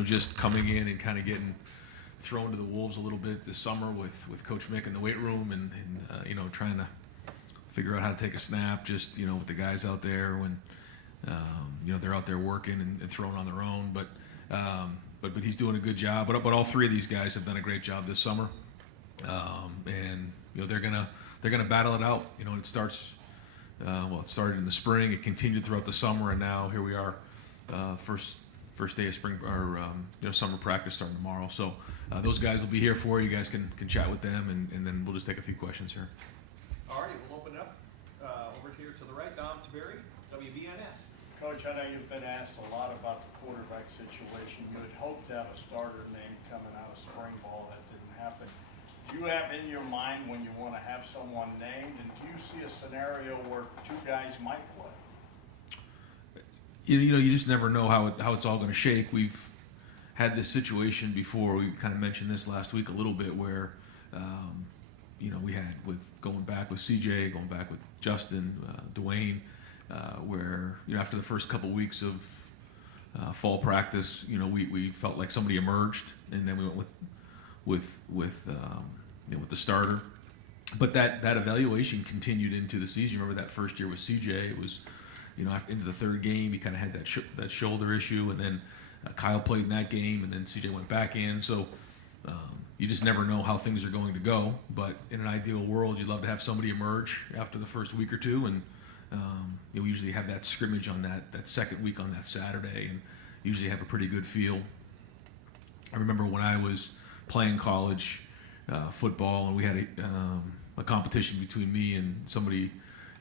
just coming in and kind of getting thrown to the wolves a little bit this summer with Coach Mick in the weight room and trying to figure out how to take a snap just, with the guys out there when, they're out there working and throwing on their own. But he's doing a good job. But all three of these guys have done a great job this summer. And they're gonna battle it out. It starts, it started in the spring, it continued throughout the summer, and now here we are, first day of spring or summer practice starting tomorrow. So those guys will be here for you. You guys can chat with them, and then we'll just take a few questions here. All righty, we'll open it up over here to the right. Dom Tiberi, WBNS. Coach, I know you've been asked a lot about the quarterback situation. You had hoped to have a starter name coming out of spring ball. That didn't happen. Do you have in your mind when you want to have someone named, and do you see a scenario where two guys might play? You just never know how it's all going to shake. We've had this situation before. We kind of mentioned this last week a little bit where, we had with going back with CJ, going back with Justin, Dwayne, where after the first couple weeks of fall practice, we felt like somebody emerged, and then we went with the starter. But that evaluation continued into the season. Remember that first year with CJ, it was into the third game he kind of had that shoulder issue, and then Kyle played in that game, and then CJ went back in. So you just never know how things are going to go. But in an ideal world, you'd love to have somebody emerge after the first week or two, and we usually have that scrimmage on that second week on that Saturday, and usually have a pretty good feel. I remember when I was playing college football, and we had a competition between me and somebody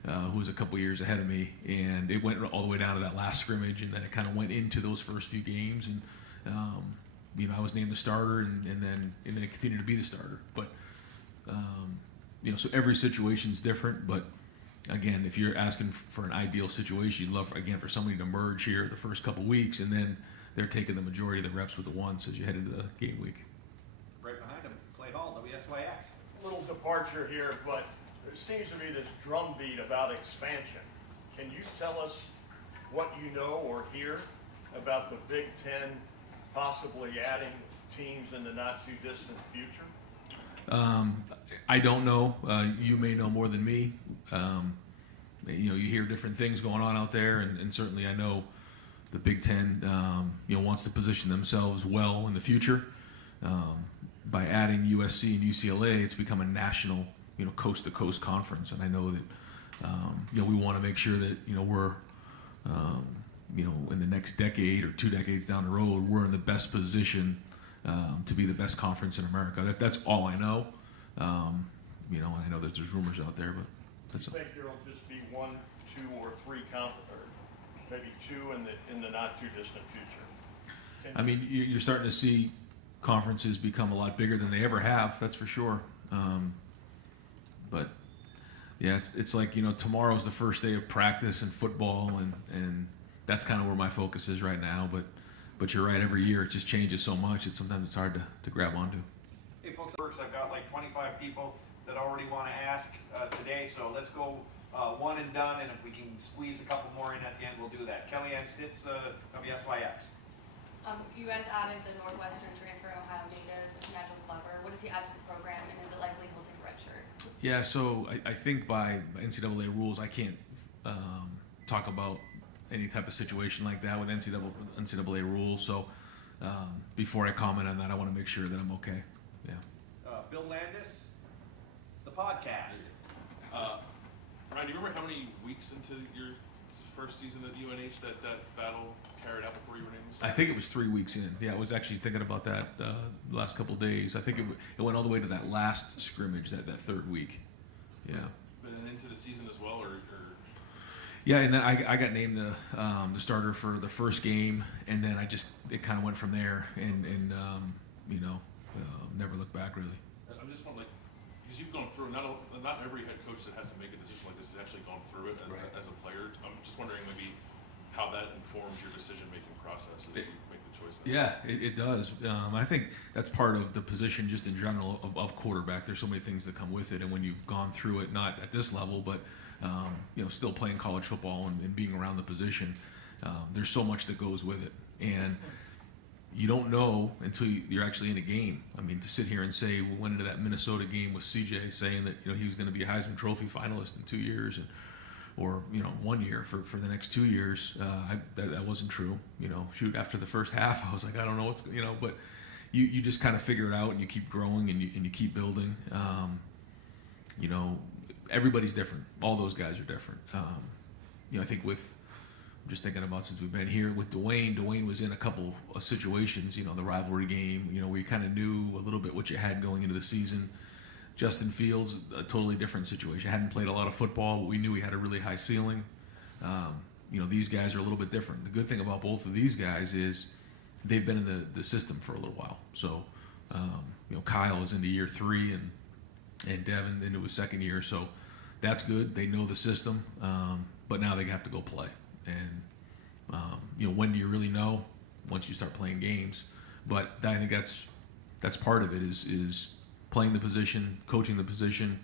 who was a couple years ahead of me, and it went all the way down to that last scrimmage, and then it kind of went into those first few games, and I was named the starter, and then it continued to be the starter. But so every situation's different, but again, if you're asking for an ideal situation, you'd love for somebody to emerge here the first couple weeks, and then they're taking the majority of the reps with the ones as you head into the game week. Right behind him, Clay Hall, WSYX. A little departure here, but there seems to be this drumbeat about expansion. Can you tell us what you know or hear about the Big Ten possibly adding teams in the not-too-distant future? I don't know. You may know more than me. You hear different things going on out there, and certainly I know the Big Ten, wants to position themselves well in the future. By adding USC and UCLA, it's become a national, coast-to-coast conference, and I know that, we want to make sure that, we're, in the next decade or 2 decades down the road, we're in the best position to be the best conference in America. That's all I know. And I know that there's rumors out there, but that's all. I think there'll just be 1, 2, or 3 or maybe 2 in the not-too-distant future. I mean, you're starting to see conferences become a lot bigger than they ever have. That's for sure. But yeah, it's like tomorrow's the first day of practice in football, and that's kind of where my focus is right now. But you're right. Every year it just changes so much. Sometimes it's hard to grab onto. Hey folks, I've got like 25 people that already want to ask today, so let's go one and done, and if we can squeeze a couple more in at the end, we'll do that. Kellyanne Stitz, WSYX. You guys added the Northwestern transfer Ohio native, Nigel Glover. What does he add to the program, and is it likely he'll take a red shirt? Yeah, so I think by NCAA rules, I can't talk about any type of situation like that with NCAA rules. So before I comment on that, I want to make sure that I'm okay. Yeah. Bill Landis, the podcast. Ryan, do you remember how many weeks into your first season at UNH that battle carried out before you were named? I think it was 3 weeks in. Yeah, I was actually thinking about that the last couple of days. I think it went all the way to that last scrimmage, that third week. Yeah. But then into the season as well, or yeah, and then I got named the starter for the first game, and then it kind of went from there, and never looked back really. I'm just wondering, because you've gone through not every head coach that has to make a decision like this has actually gone through it as a player. I'm just wondering maybe how that informs your decision-making process as you make the choice. Yeah, it does. I think that's part of the position just in general of quarterback. There's so many things that come with it, and when you've gone through it, not at this level, but still playing college football and being around the position, there's so much that goes with it. And you don't know until you're actually in a game. I mean, to sit here and say we went into that Minnesota game with CJ saying that he was going to be a Heisman Trophy finalist in 2 years, or 1 year for the next 2 years, that wasn't true. Shoot, after the first half, I was like, I don't know what's but you just kind of figure it out and you keep growing and you keep building. Everybody's different. All those guys are different. I think I'm just thinking about since we've been here with Dwayne was in a couple of situations, the rivalry game, where you kind of knew a little bit what you had going into the season. Justin Fields, a totally different situation. Hadn't played a lot of football, but we knew he had a really high ceiling. These guys are a little bit different. The good thing about both of these guys is they've been in the system for a little while. So, Kyle is into year 3 and Devin into his second year. So that's good. They know the system, but now they have to go play. And, when do you really know? Once you start playing games. But I think that's part of it is playing the position, coaching the position,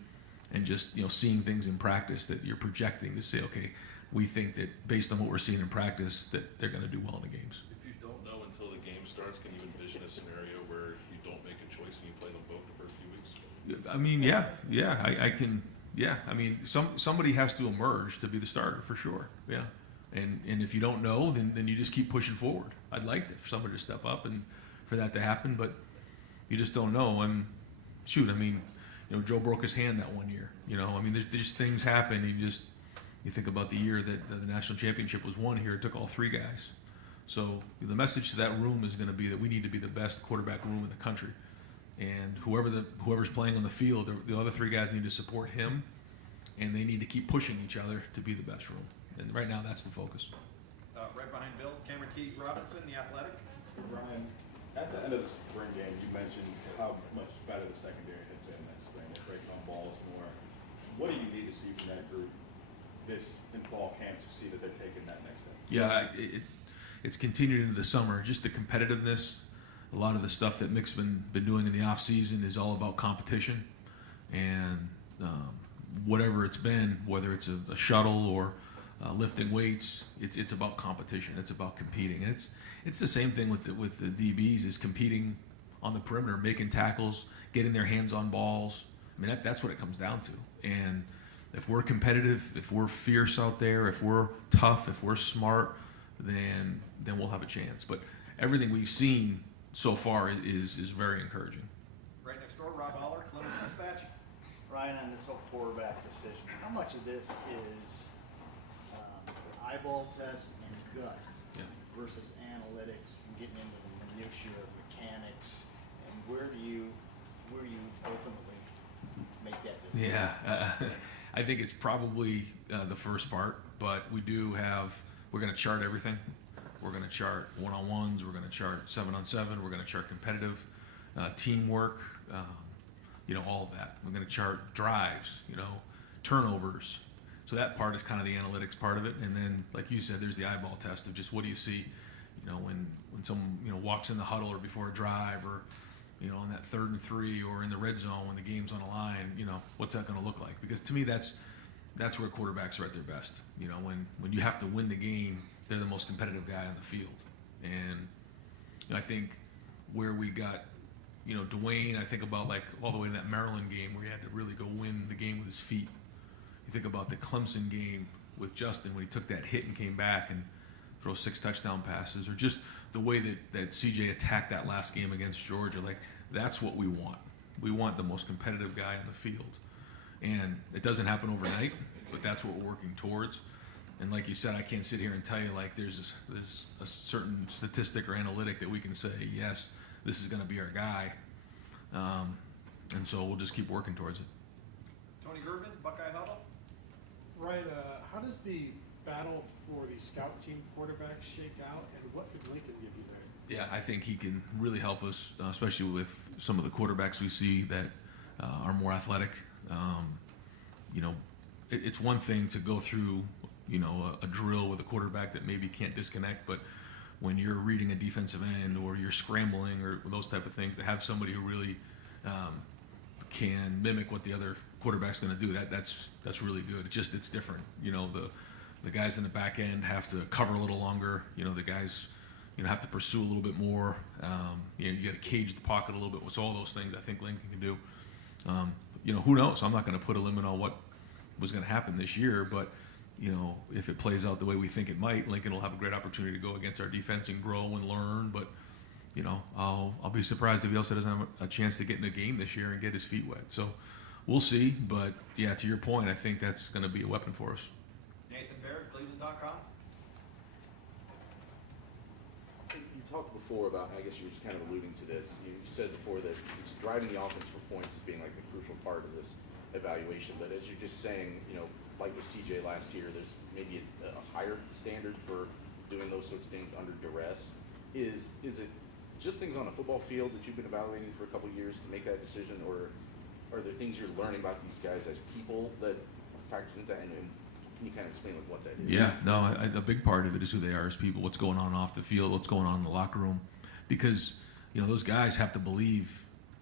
and just, seeing things in practice that you're projecting to say, okay, we think that based on what we're seeing in practice that they're going to do well in the games. If you don't know until the game starts, can you envision a scenario where you don't make a choice and you play them both the first few weeks? I mean, I can. Yeah, I mean, somebody has to emerge to be the starter for sure. Yeah, and if you don't know, then you just keep pushing forward. I'd like for somebody to step up and for that to happen, but you just don't know. Joe broke his hand that 1 year. I mean, there's things happen. You think about the year that the national championship was won here. It took all 3 guys. So the message to that room is going to be that we need to be the best quarterback room in the country. And whoever's playing on the field, the other 3 guys need to support him, and they need to keep pushing each other to be the best room. And right now, that's the focus. Right behind Bill, Cameron Teague Robinson, the Athletic. Ryan, at the end of the spring game, you mentioned how much better the secondary had been that spring. They're breaking on balls more. What do you need to see from that group this in fall camp to see that they're taking that next step? Yeah, it's continued into the summer. Just the competitiveness. A lot of the stuff that Mick's been doing in the off season is all about competition, and whatever it's been, whether it's a shuttle or lifting weights, it's about competition. It's about competing, and it's the same thing with the DBs is competing on the perimeter, making tackles, getting their hands on balls. I mean that's what it comes down to. And if we're competitive, if we're fierce out there, if we're tough, if we're smart, then we'll have a chance. But everything we've seen so far is very encouraging. Right next door, Rob Aller, Columbus Dispatch. Ryan, on this whole quarterback decision, how much of this is eyeball test and gut versus analytics and getting into the minutiae of mechanics, and where do you ultimately make that decision? Yeah, I think it's probably the first part, but we're going to chart everything. We're going to chart one-on-ones. We're going to chart 7-on-7. We're going to chart competitive teamwork. All of that. We're going to chart drives. Turnovers. So that part is kind of the analytics part of it. And then, like you said, there's the eyeball test of just what do you see. When someone walks in the huddle or before a drive or on that 3rd and 3 or in the red zone when the game's on the line. What's that going to look like? Because to me, that's where quarterbacks are at their best. When you have to win the game, they're the most competitive guy on the field. And I think where we got, Dwayne, I think about like all the way to that Maryland game where he had to really go win the game with his feet. You think about the Clemson game with Justin when he took that hit and came back and throw 6 touchdown passes, or just the way that CJ attacked that last game against Georgia. Like, that's what we want. We want the most competitive guy on the field. And it doesn't happen overnight, but that's what we're working towards. And like you said, I can't sit here and tell you like there's a certain statistic or analytic that we can say, yes, this is going to be our guy. And so we'll just keep working towards it. Tony Gervin, Buckeye Huddle. Ryan, how does the battle for the scout team quarterback shake out, and what could Lincoln give you there? Yeah, I think he can really help us, especially with some of the quarterbacks we see that are more athletic. It's one thing to go through, a drill with a quarterback that maybe can't disconnect, but when you're reading a defensive end or you're scrambling or those type of things, to have somebody who really can mimic what the other quarterback's going to do, that's really good. It's different. The guys in the back end have to cover a little longer. The guys, have to pursue a little bit more. You got to cage the pocket a little bit. So all those things I think Lincoln can do. Who knows? I'm not going to put a limit on what was going to happen this year, but if it plays out the way we think it might, Lincoln will have a great opportunity to go against our defense and grow and learn. But I'll be surprised if he also doesn't have a chance to get in a game this year and get his feet wet. So we'll see. But yeah, to your point, I think that's going to be a weapon for us. Nathan Baird, Cleveland.com. You talked before about, I guess you were just kind of alluding to this, you said before that driving the offense for points is being like the crucial part of this evaluation, but as you're just saying, like with CJ last year, there's maybe a higher standard for doing those sorts of things under duress. Is it just things on a football field that you've been evaluating for a couple of years to make that decision, or are there things you're learning about these guys as people that factor into that, and can you kind of explain what that is? Yeah, no, a big part of it is who they are as people, what's going on off the field, what's going on in the locker room, because those guys have to believe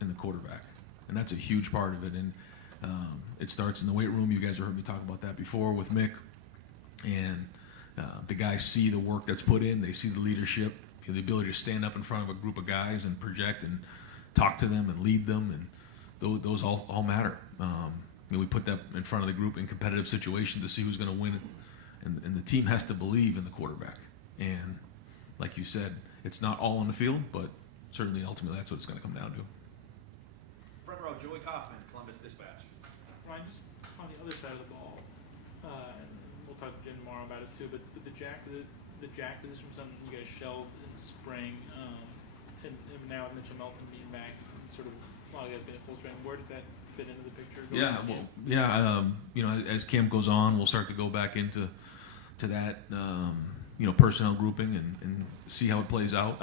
in the quarterback, and that's a huge part of it. And it starts in the weight room. You guys have heard me talk about that before with Mick, and the guys see the work that's put in, they see the leadership, the ability to stand up in front of a group of guys and project and talk to them and lead them, and those all matter. We put that in front of the group in competitive situations to see who's going to win, and the team has to believe in the quarterback. And like you said, it's not all on the field, but certainly ultimately that's what it's going to come down to. Front row, Joey Kaufman, Columbus Dispatch. Ryan, just on the other side of the ball, and we'll talk to Jim tomorrow about it too, but the jack position was something you guys shelved in the spring, and now with Mitchell Melton being back, sort of a lot of guys being at full strength, where does that fit into the picture? As camp goes on, we'll start to go back into that, personnel grouping and see how it plays out.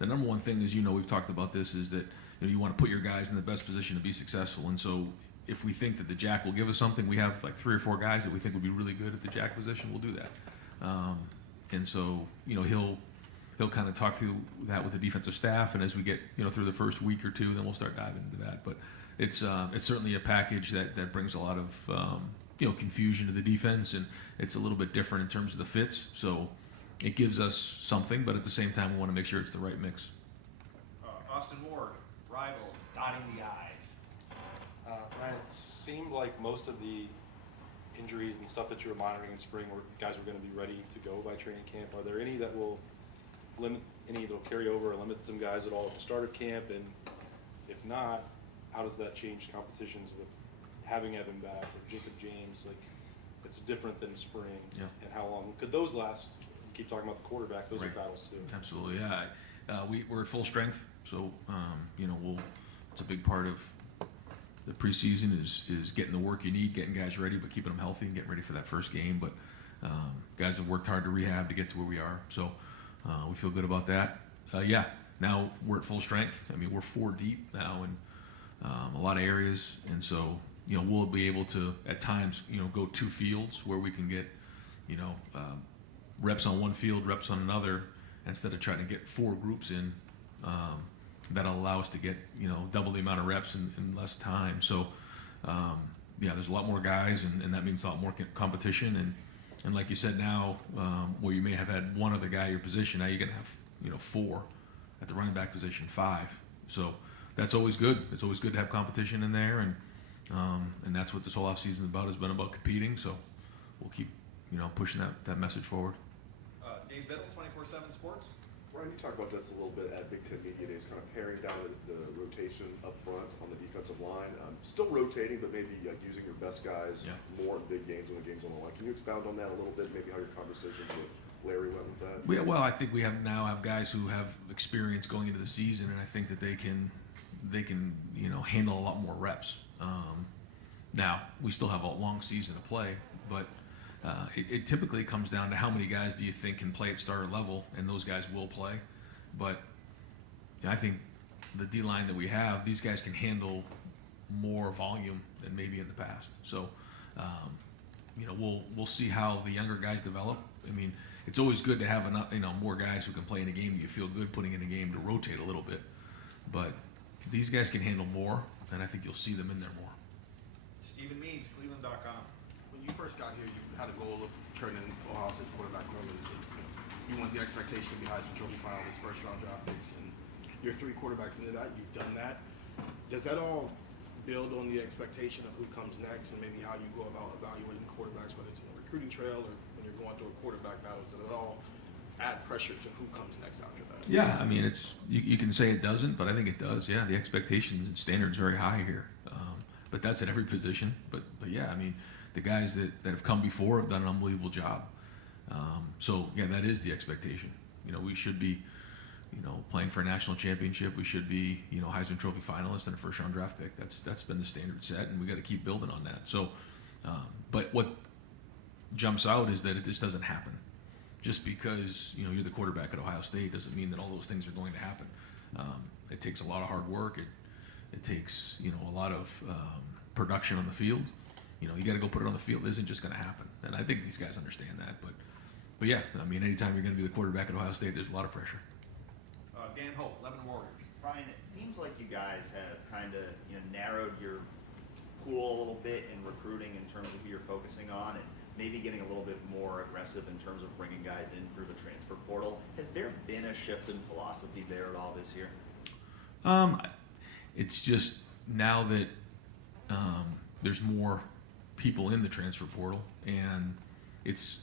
The number one thing is, we've talked about this, is that you want to put your guys in the best position to be successful. And so if we think that the jack will give us something, we have like 3 or 4 guys that we think would be really good at the jack position, we'll do that. And so, he'll kind of talk through that with the defensive staff, and as we get, through the first week or two, then we'll start diving into that. But it's certainly a package that brings a lot of, confusion to the defense, and it's a little bit different in terms of the fits. So it gives us something, but at the same time, we want to make sure it's the right mix. Austin Ward, Rivals, dotting the I's. Ryan, it seemed like most of the injuries and stuff that you were monitoring in spring were guys were going to be ready to go by training camp. Are there any that will limit, any that will carry over or limit some guys at all at the start of camp? And if not, how does that change competitions with having Evan back or Jacob James? Like, it's different than spring. Yeah. And how long could those last? We keep talking about the quarterback. Those Right. are battles too. Absolutely, yeah. We're at full strength, so it's a big part of the preseason is getting the work you need, getting guys ready, but keeping them healthy and getting ready for that first game. But guys have worked hard to rehab to get to where we are, so we feel good about that. Now we're at full strength. I mean, we're 4 deep now in a lot of areas, and so we'll be able to at times go 2 fields where we can get reps on one field, reps on another, instead of trying to get 4 groups in. That'll allow us to get double the amount of reps in less time. So there's a lot more guys, and that means a lot more competition. And like you said, now where you may have had 1 other guy at your position, now you're gonna have 4 at the running back position, 5. So that's always good. It's always good to have competition in there, and that's what this whole offseason is about. Has been about competing. So we'll keep pushing that message forward. Dave Biddle, 24/7 Sports. Ryan, you talked about this a little bit at Big Ten Media Days, kind of paring down the rotation up front on the defensive line. Still rotating, but maybe using your best guys more in big games when the game's on the line. Can you expound on that a little bit, maybe how your conversations with Larry went with that? Well, I think we now have guys who have experience going into the season, and I think that they can handle a lot more reps. Now, we still have a long season to play, but it typically comes down to how many guys do you think can play at starter level, and those guys will play. But I think the D-line that we have, these guys can handle more volume than maybe in the past. So, we'll see how the younger guys develop. I mean, it's always good to have enough, more guys who can play in a game. You feel good putting in a game to rotate a little bit. But these guys can handle more, and I think you'll see them in there more. Stephen Means, Cleveland.com. When you first got here, you had a goal of turning Ohio State's quarterback room into you want the expectation to be Heisman Trophy finalists, first round draft picks, and you're 3 quarterbacks into that. You've done that. Does that all build on the expectation of who comes next and maybe how you go about evaluating quarterbacks, whether it's in the recruiting trail or when you're going through a quarterback battle? Does it all add pressure to who comes next after that? Yeah, I mean, it's you can say it doesn't, but I think it does. Yeah, the expectations and standards very high here, but that's at every position. But yeah, I mean, the guys that have come before have done an unbelievable job. So yeah, that is the expectation. You know, we should be, you know, playing for a national championship. We should be, you know, Heisman Trophy finalists and a first round draft pick. That's been the standard set, and we got to keep building on that. So, but what jumps out is that this doesn't happen. Just because, you know, you're the quarterback at Ohio State doesn't mean that all those things are going to happen. It takes a lot of hard work. It takes, you know, a lot of production on the field. You know, you got to go put it on the field. It isn't just going to happen. And I think these guys understand that. But yeah, I mean, anytime you're going to be the quarterback at Ohio State, there's a lot of pressure. Dan Hope, Lebanon Warriors. Brian, it seems like you guys have kind of, you know, narrowed your pool a little bit in recruiting in terms of who you're focusing on, and maybe getting a little bit more aggressive in terms of bringing guys in through the transfer portal. Has there been a shift in philosophy there at all this year? It's just now that there's more people in the transfer portal, and it's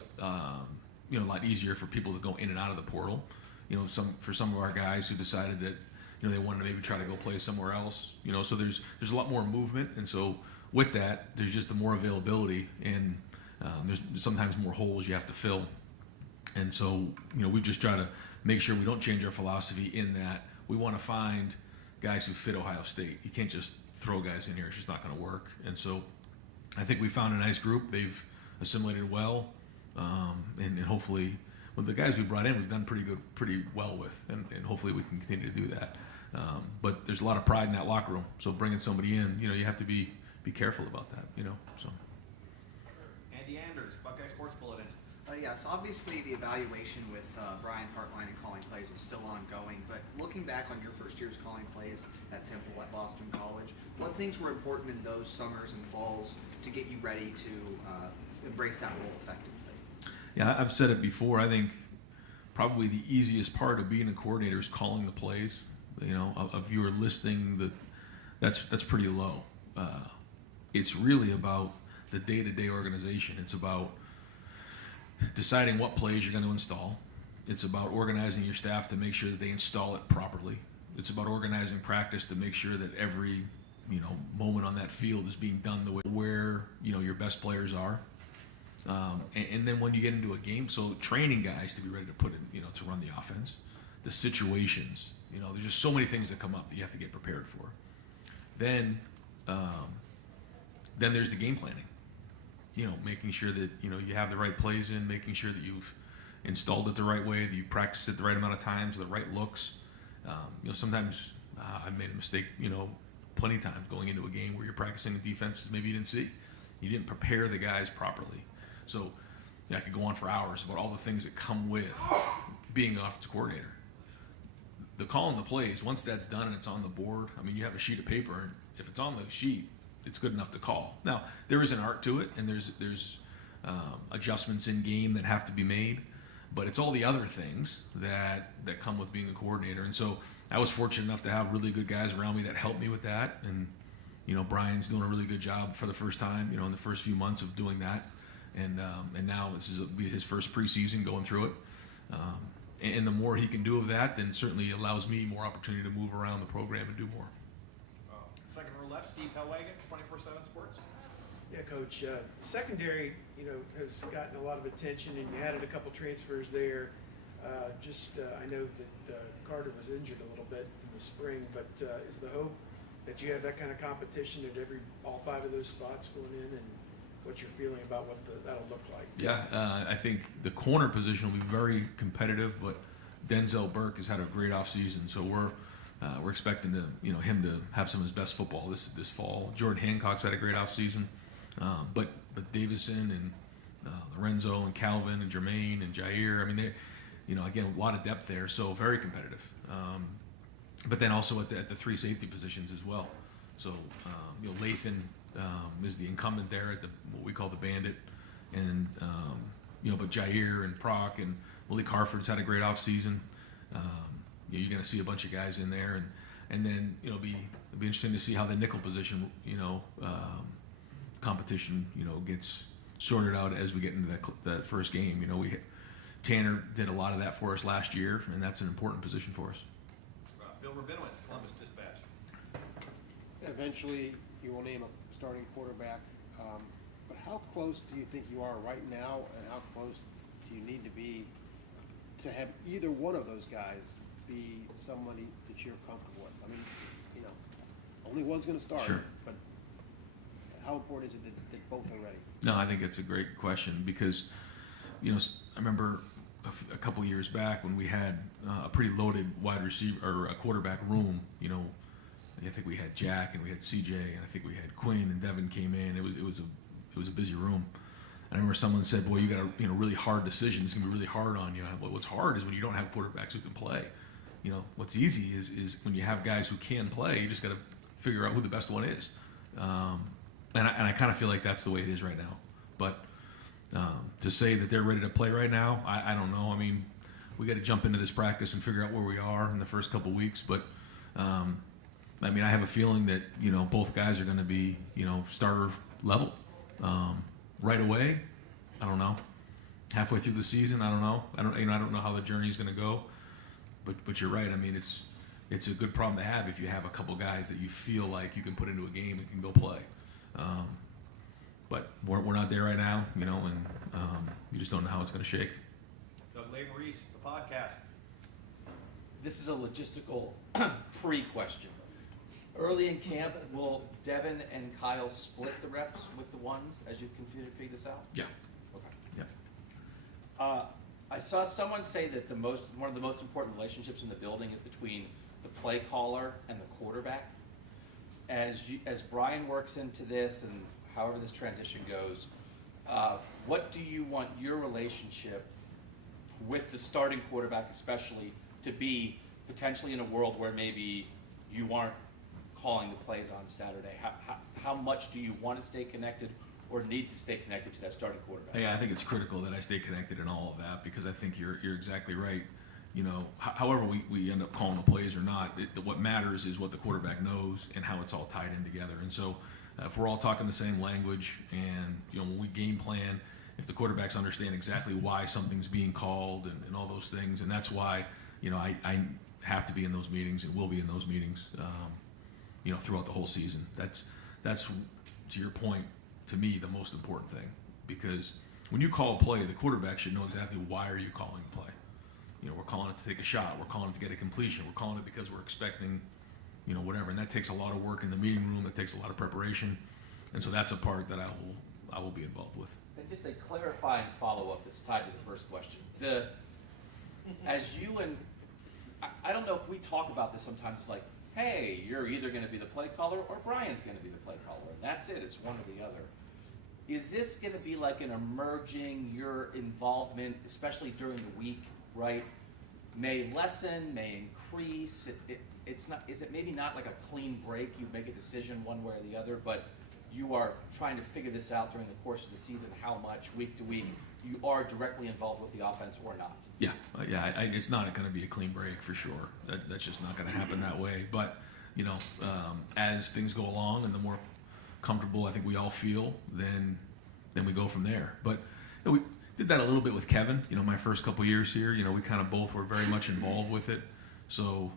you know, a lot easier for people to go in and out of the portal. You know, for some of our guys who decided that, you know, they wanted to maybe try to go play somewhere else. You know, so there's a lot more movement, and so with that, there's just more availability, and there's sometimes more holes you have to fill. And so, you know, we just try to make sure we don't change our philosophy in that we want to find guys who fit Ohio State. You can't just throw guys in here; it's just not going to work. And so, I think we found a nice group. They've assimilated well, and hopefully, with the guys we brought in, we've done pretty well with, and hopefully we can continue to do that. But there's a lot of pride in that locker room. So bringing somebody in, you know, you have to be careful about that. You know, so. Andy Anders, Buckeye Sports Bulletin. Yes, obviously the evaluation with Brian Hartline and calling plays is still ongoing, but looking back on your first year's calling plays at Temple, at Boston College, what things were important in those summers and falls to get you ready to embrace that role effectively? Yeah, I've said it before. I think probably the easiest part of being a coordinator is calling the plays. You know, if you are listening, that's pretty low. It's really about the day-to-day organization. It's about deciding what plays you're going to install. It's about organizing your staff to make sure that they install it properly. It's about organizing practice to make sure that every, you know, moment on that field is being done the way where, you know, your best players are. And then when you get into a game, so training guys to be ready to put in, you know, to run the offense, the situations, you know, there's just so many things that come up that you have to get prepared for. Then there's the game planning. You know, making sure that, you know, you have the right plays in, making sure that you've installed it the right way, that you practiced it the right amount of times, the right looks. You know, sometimes I've made a mistake, you know, plenty of times going into a game where you're practicing the defenses maybe you didn't see. You didn't prepare the guys properly. So yeah, I could go on for hours about all the things that come with being an offensive coordinator. The calling the plays, once that's done and it's on the board, I mean, you have a sheet of paper, and if it's on the sheet, it's good enough to call. Now, there is an art to it, and there's adjustments in game that have to be made, but it's all the other things that come with being a coordinator. And so I was fortunate enough to have really good guys around me that helped me with that. And, you know, Brian's doing a really good job for the first time, you know, in the first few months of doing that. And now this is his first preseason going through it. And the more he can do of that, then certainly allows me more opportunity to move around the program and do more. Second row left, Steve Hellwagon, 24/7 Sports. Yeah, Coach. Secondary, you know, has gotten a lot of attention, and you added a couple transfers there. I know that Carter was injured a little bit in the spring, but is the hope that you have that kind of competition at all 5 of those spots going in, and what you're feeling about what that'll look like? Yeah, I think the corner position will be very competitive, but Denzel Burke has had a great offseason, so we're expecting him to have some of his best football this fall. Jordan Hancock's had a great offseason, but Davison and Lorenzo and Calvin and Jermaine and Jair, I mean, they, you know, again, a lot of depth there, so very competitive. But then also at the 3 safety positions as well. So you know, Lathan is the incumbent there at what we call the Bandit, and you know, but Jair and Proc and Malik Harford's had a great offseason. You're going to see a bunch of guys in there, and then it'll be interesting to see how the nickel position, competition, gets sorted out as we get into that first game. Tanner did a lot of that for us last year, and that's an important position for us. Bill Rabinowitz, Columbus Dispatch. Eventually, you will name a starting quarterback, but how close do you think you are right now, and how close do you need to be to have either one of those guys be somebody that you're comfortable with? I mean, only one's going to start, Sure. but how important is it that both are ready? No, I think it's a great question because, I remember a couple years back when we had a pretty loaded wide receiver or a quarterback room. I think we had Jack and we had CJ and I think we had Quinn and Devin came in. It was a busy room. And I remember someone said, "Boy, you got a really hard decision. It's gonna be really hard on you." And what's hard is when you don't have quarterbacks who can play. What's easy is when you have guys who can play. You just got to figure out who the best one is. And I kind of feel like that's the way it is right now. But to say that they're ready to play right now, I don't know. I mean, we got to jump into this practice and figure out where we are in the first couple weeks. But I have a feeling that both guys are going to be starter level right away. I don't know. Halfway through the season, I don't know. I don't know how the journey is going to go. But you're right. I mean, it's a good problem to have if you have a couple guys that you feel like you can put into a game and can go play. But we're not there right now, and you just don't know how it's going to shake. Doug Maurice, the podcast. This is a logistical pre-question. Early in camp, will Devin and Kyle split the reps with the ones as you can figure this out? Yeah. Okay. Yeah. I saw someone say that one of the most important relationships in the building is between the play caller and the quarterback. As Brian works into this and however this transition goes, what do you want your relationship with the starting quarterback especially to be potentially in a world where maybe you aren't calling the plays on Saturday? How much do you want to stay connected or need to stay connected to that starting quarterback? Yeah, I think it's critical that I stay connected in all of that because I think you're exactly right. However we end up calling the plays or not, what matters is what the quarterback knows and how it's all tied in together. And so if we're all talking the same language and when we game plan, if the quarterbacks understand exactly why something's being called and all those things, and that's why I have to be in those meetings and will be in those meetings throughout the whole season. That's to your point, to me, the most important thing, because when you call a play, the quarterback should know exactly why are you calling the play. We're calling it to take a shot. We're calling it to get a completion. We're calling it because we're expecting, whatever. And that takes a lot of work in the meeting room. That takes a lot of preparation. And so that's a part that I will be involved with. And just a clarifying follow-up that's tied to the first question. As you and I don't know if we talk about this sometimes. It's like, hey, you're either going to be the play caller or Brian's going to be the play caller. And that's it. It's one or the other. Is this going to be like an emerging, your involvement, especially during the week, right, may lessen, may increase? It's not. Is it maybe not like a clean break? You make a decision one way or the other, but you are trying to figure this out during the course of the season, how much, week to week, you are directly involved with the offense or not. Yeah. It's not going to be a clean break for sure. That's just not going to happen that way. But, as things go along and the more comfortable I think we all feel, then we go from there. But we did that a little bit with Kevin. My first couple years here, we kind of both were very much involved with it. So,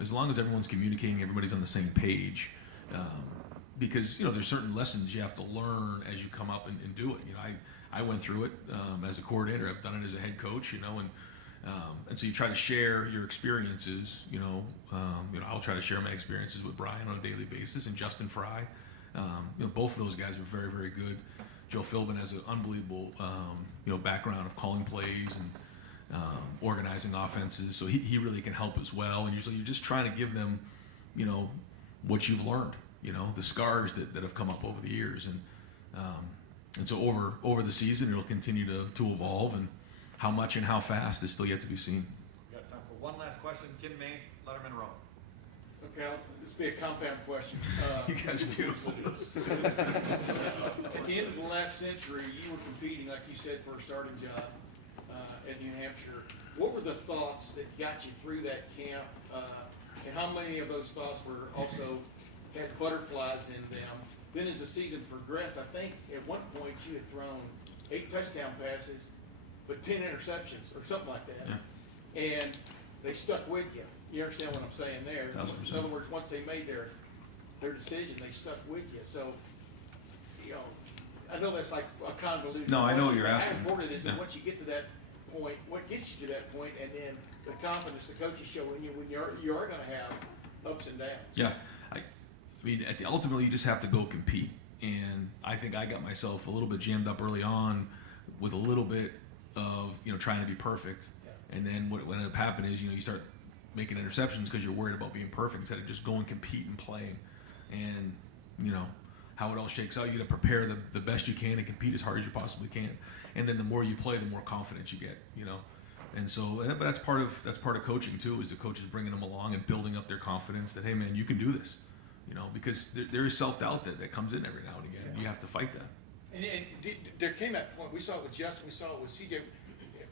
as long as everyone's communicating, everybody's on the same page, because there's certain lessons you have to learn as you come up and do it. I went through it as a coordinator. I've done it as a head coach. And so you try to share your experiences. I'll try to share my experiences with Brian on a daily basis and Justin Fry. Both of those guys are very, very good. Joe Philbin has an unbelievable background of calling plays and organizing offenses, so he really can help as well. And usually you're just trying to give them what you've learned, the scars that have come up over the years, and so over the season it'll continue to evolve, and how much and how fast is still yet to be seen. We got time for one last question. Tim May, Letterman Row. Okay, this will be a compound question. You guys are beautiful. At the end of the last century, you were competing, like you said, for a starting job. at New Hampshire. What were the thoughts that got you through that camp? And how many of those thoughts were also had butterflies in them? Then as the season progressed, I think at one point you had thrown 8 touchdown passes, but 10 interceptions or something like that. Yeah. And they stuck with you. You understand what I'm saying there? 1000%. In other words, once they made their decision, they stuck with you. So, you know, I know that's like a convoluted. No, I know what question, you're but asking. How important is Yeah. it once you get to that point, what gets you to that point, and then the confidence the coaches show in you when you are gonna have ups and downs? Yeah, I mean, ultimately, you just have to go compete. And I think I got myself a little bit jammed up early on with a little bit of, trying to be perfect. Yeah. And then what ended up happening is, you start making interceptions because you're worried about being perfect instead of just going, compete, and playing. And, how it all shakes out, you got to prepare the best you can and compete as hard as you possibly can. And then the more you play, the more confidence you get, And so, but that's part of coaching too, is the coaches bringing them along and building up their confidence that, hey man, you can do this, because there is self-doubt that comes in every now and again, and you have to fight that. And there came that point, we saw it with Justin, we saw it with CJ.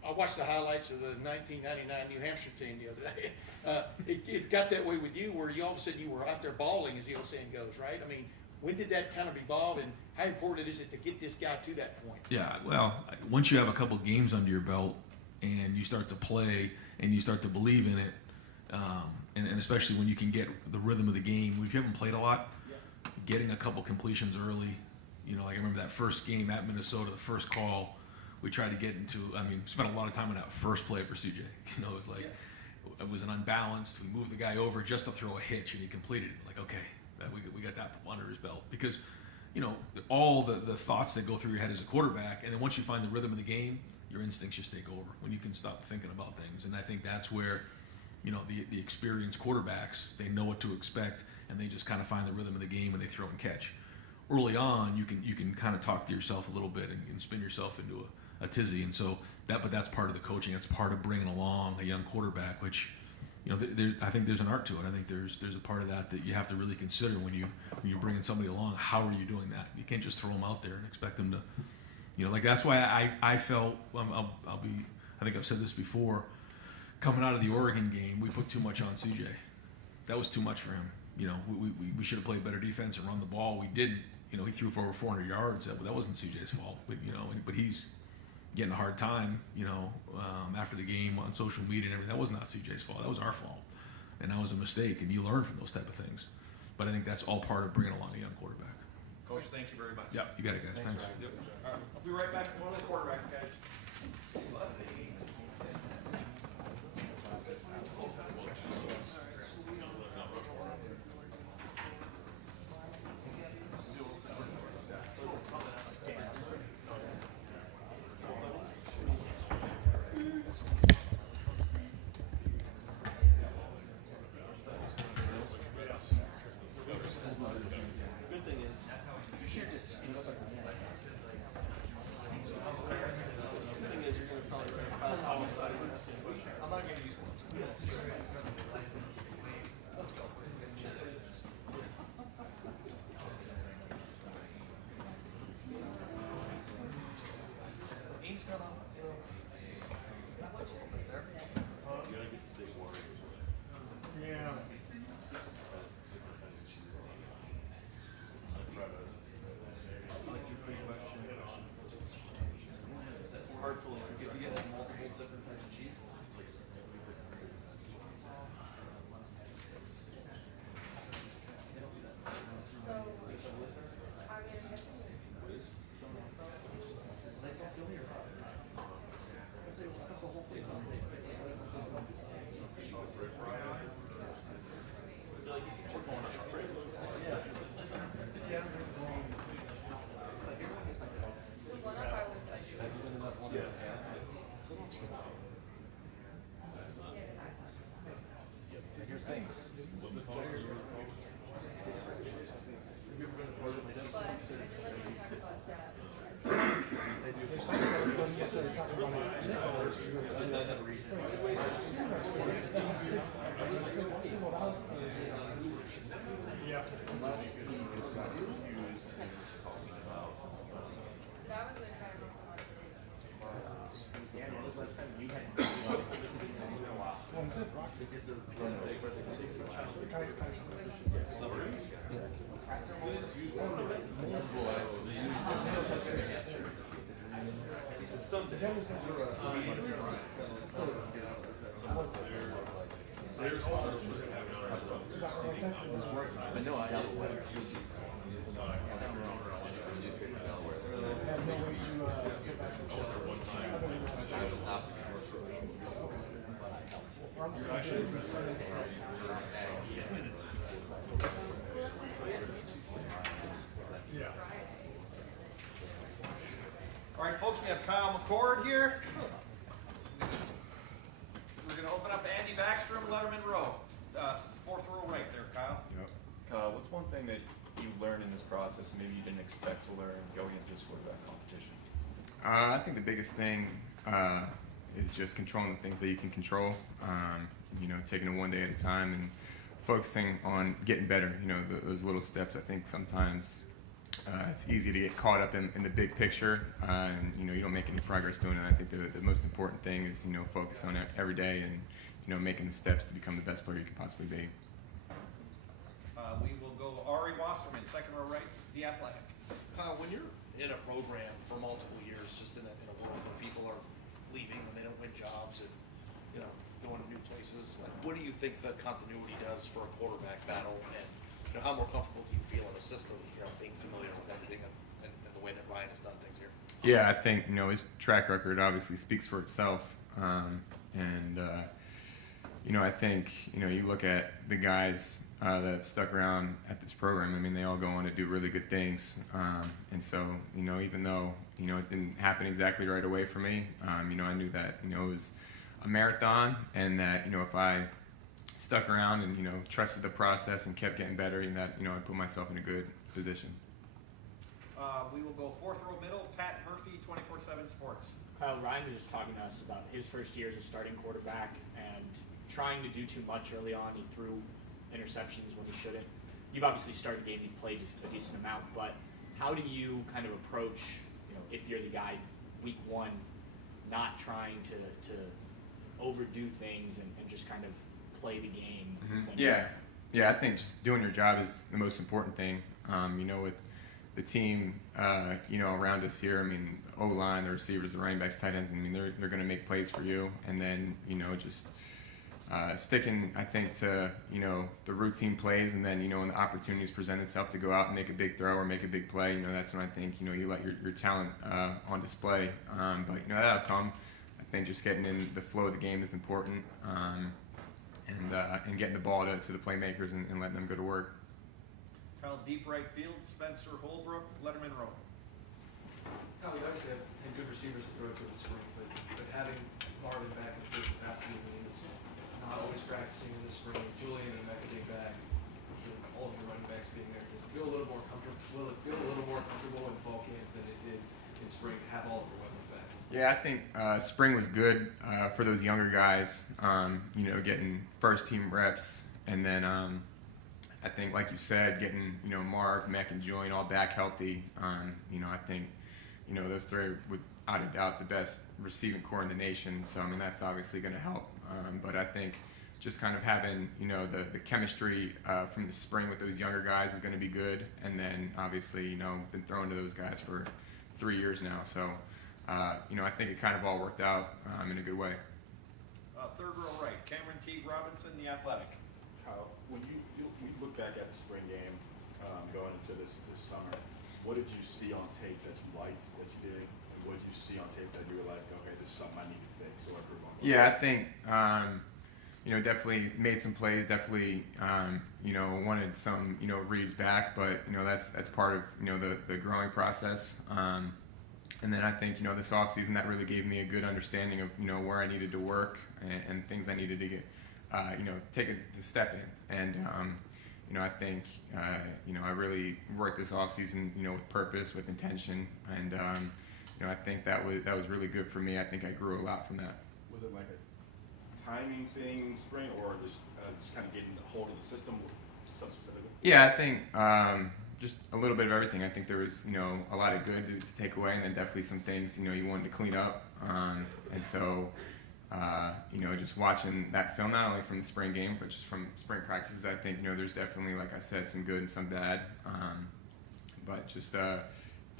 I watched the highlights of the 1999 New Hampshire team the other day. It got that way with you, where you all of a sudden you were out there bawling, as the old saying goes, right? I mean, when did that kind of evolve, and how important is it to get this guy to that point? Yeah, well, once you have a couple games under your belt and you start to play and you start to believe in it, and especially when you can get the rhythm of the game, if you haven't played a lot, getting a couple completions early, like I remember that first game at Minnesota, the first call, we tried to get into, spent a lot of time on that first play for CJ. It was like, it was an unbalanced, we moved the guy over just to throw a hitch and he completed it. Like, okay, we got that under his belt. Because, all the thoughts that go through your head as a quarterback, and then once you find the rhythm of the game, your instincts just take over when you can stop thinking about things. And I think that's where, the experienced quarterbacks, they know what to expect, and they just kind of find the rhythm of the game and they throw and catch. Early on, you can kind of talk to yourself a little bit and spin yourself into a tizzy. And so but that's part of the coaching. That's part of bringing along a young quarterback, which, I think there's an art to it. I think there's a part of that you have to really consider when you're bringing somebody along. How are you doing that? You can't just throw them out there and expect them to, like that's why I felt, I think I've said this before, coming out of the Oregon game, we put too much on CJ. That was too much for him. We should have played better defense and run the ball. We didn't. He threw for over 400 yards. That wasn't CJ's fault. But he's getting a hard time, after the game on social media and everything. That was not CJ's fault. That was our fault. And that was a mistake, and you learn from those type of things. But I think that's all part of bringing along a young quarterback. Coach, thank you very much. Yeah, you got it, guys. Thanks. All right, I'll be right back with one of the quarterbacks, guys. All right, folks, we have Kyle McCord here. We're gonna open up Andy Backstrom, Letterman Row. Fourth row right there, Kyle. Kyle, what's one thing that you learned in this process and maybe you didn't expect to learn going into this quarterback competition? I think the biggest thing is just controlling the things that you can control. Taking it one day at a time and focusing on getting better. Those little steps. I think sometimes it's easy to get caught up in the big picture, and you don't make any progress doing it. I think the most important thing is focus on it every day and making the steps to become the best player you can possibly be. We will go Ari Wasserman, second row right, The Athletic. When you're in a program for multiple years, just in a world where people are leaving and they don't win jobs and going to new places, what do you think the continuity does for a quarterback battle, and how more comfortable do you feel in a system, being familiar with everything and the way that Ryan has done things here? Yeah, I think his track record obviously speaks for itself, I think you look at the guys that have stuck around at this program. I mean, they all go on to do really good things, and so even though it didn't happen exactly right away for me, I knew that it was a marathon, and that if I stuck around and trusted the process and kept getting better, and that I'd put myself in a good position. We will go fourth row middle, Pat Murphy, 24/7 Sports. Ryan was just talking to us about his first year as a starting quarterback and trying to do too much early on. He threw interceptions when he shouldn't. You've obviously started the game, you've played a decent amount, but how do you kind of approach, if you're the guy week one, not trying to overdo things and just kind of play the game? Yeah, I think just doing your job is the most important thing. With the team, around us here, I mean, O-line, the receivers, the running backs, tight ends, I mean, they're going to make plays for you, and then just sticking, I think, to the routine plays, and then when the opportunities present itself to go out and make a big throw or make a big play, that's when I think you let your talent on display. But that'll come. I think just getting in the flow of the game is important, and getting the ball to the playmakers and letting them go to work. Kyle, deep right field, Spencer Holbrook, Letterman Row. Kyle, you obviously have good receivers to throw to the spring, but having Marvin back in full capacity means not always practicing in the spring. Julian and Mecca being back, all of your running backs being there. Does it feel a little more comfortable? Will it feel a little more comfortable in fall camp than it did in spring to have all of your weapons back? Yeah, I think spring was good for those younger guys, getting first team reps, and then I think, like you said, getting Marv, Mech, and Julian all back healthy. I think those three are without a doubt the best receiving core in the nation. So I mean that's obviously going to help. But I think just kind of having the chemistry from the spring with those younger guys is going to be good. And then obviously been throwing to those guys for 3 years now. So I think it kind of all worked out in a good way. Third row right, Cameron T. Robinson, The Athletic. When you look back at the spring game going into this summer, what did you see on tape that you liked that you did? And what did you see on tape that you were like, okay, this is something I need to fix or improve on? Yeah, I think definitely made some plays. Definitely wanted some reads back, but that's part of the growing process. And then I think this offseason that really gave me a good understanding of where I needed to work and things I needed to get take a step in. And I think I really worked this offseason with purpose, with intention, and I think that was really good for me. I think I grew a lot from that. Was it like a timing thing spring, or just kind of getting a hold of the system, something specifically? Yeah, I think just a little bit of everything. I think there was a lot of good to take away, and then definitely some things you wanted to clean up, and so. Just watching that film, not only from the spring game, but just from spring practices, I think, there's definitely, like I said, some good and some bad. But just,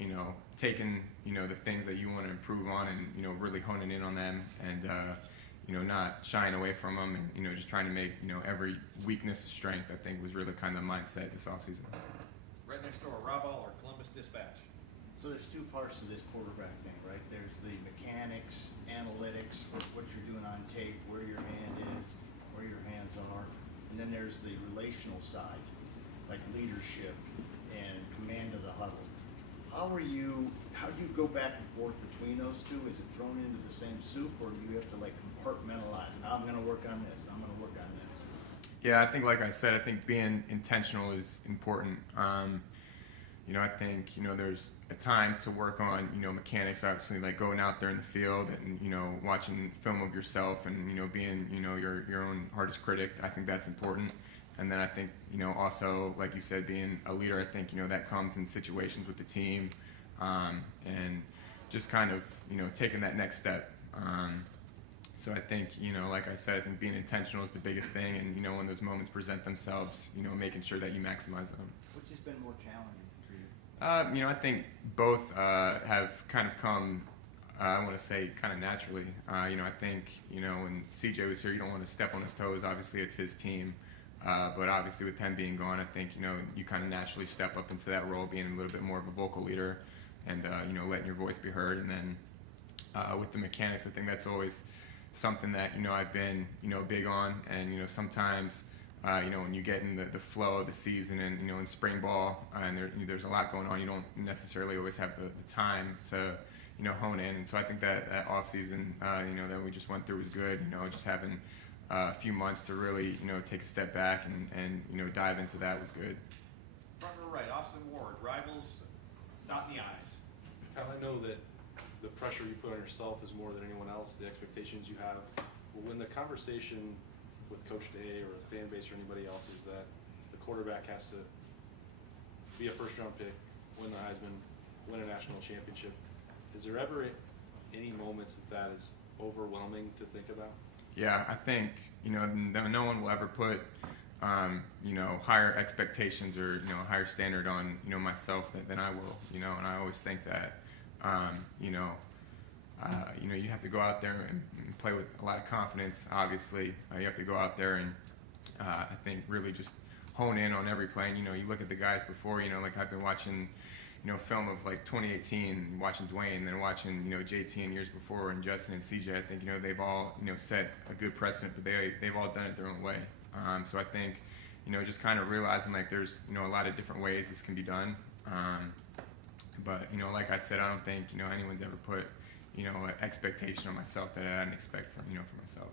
you know, taking, you know, the things that you want to improve on and, you know, really honing in on them and, you know, not shying away from them and, you know, just trying to make, you know, every weakness a strength, I think was really kind of the mindset this offseason. Right next door, Rob Aller, Columbus Dispatch. So there's two parts to this quarterback thing, right? There's the mechanics, analytics, what you're doing on tape, where your hand is, where your hands are. And then there's the relational side, like leadership and command of the huddle. How do you go back and forth between those two? Is it thrown into the same soup, or do you have to like compartmentalize? Now I'm gonna work on this, and I'm gonna work on this. Yeah, I think, like I said, I think being intentional is important. You know, I think, you know, there's a time to work on, you know, mechanics, obviously, like going out there in the field and, you know, watching film of yourself and, you know, being, you know, your own hardest critic. I think that's important. And then I think, you know, also, like you said, being a leader, I think, you know, that comes in situations with the team, and just kind of, you know, taking that next step. So I think, you know, like I said, I think being intentional is the biggest thing, and, you know, when those moments present themselves, you know, making sure that you maximize them. Which has been more challenging for you? You know, I think both have kind of come, I want to say, kind of naturally. You know, I think, you know, when CJ was here, you don't want to step on his toes. Obviously, it's his team. But obviously, with him being gone, I think, you know, you kind of naturally step up into that role, being a little bit more of a vocal leader and, you know, letting your voice be heard. And then with the mechanics, I think that's always something that, you know, I've been, you know, big on. And, you know, sometimes, you know, when you get in the flow of the season and, you know, in spring ball and there's a lot going on, you don't necessarily always have the time to, you know, hone in. And so I think that offseason, you know, that we just went through was good, you know, just having a few months to really, you know, take a step back and you know, dive into that was good. Front row right, Austin Ward, Rivals, dotting the i's. Kyle, I know that the pressure you put on yourself is more than anyone else, the expectations you have. Well, when the conversation with Coach Day or the fan base or anybody else is that the quarterback has to be a first-round pick, win the Heisman, win a national championship, is there ever any moments that is overwhelming to think about? Yeah, I think, you know, no one will ever put, you know, higher expectations or, you know, higher standard on, you know, myself than I will, you know, and I always think that, you know, you have to go out there and play with a lot of confidence, obviously. You have to go out there and, I think, really just hone in on every play. And, you know, you look at the guys before, you know, like I've been watching, you know, film of like 2018, watching Dwayne, then watching, you know, JT in years before, and Justin and CJ. I think, you know, they've all, you know, set a good precedent, but they've all done it their own way. So I think, you know, just kind of realizing like there's, you know, a lot of different ways this can be done. But, you know, like I said, I don't think, you know, anyone's ever put, you know, an expectation on myself that I didn't expect from, you know, for myself.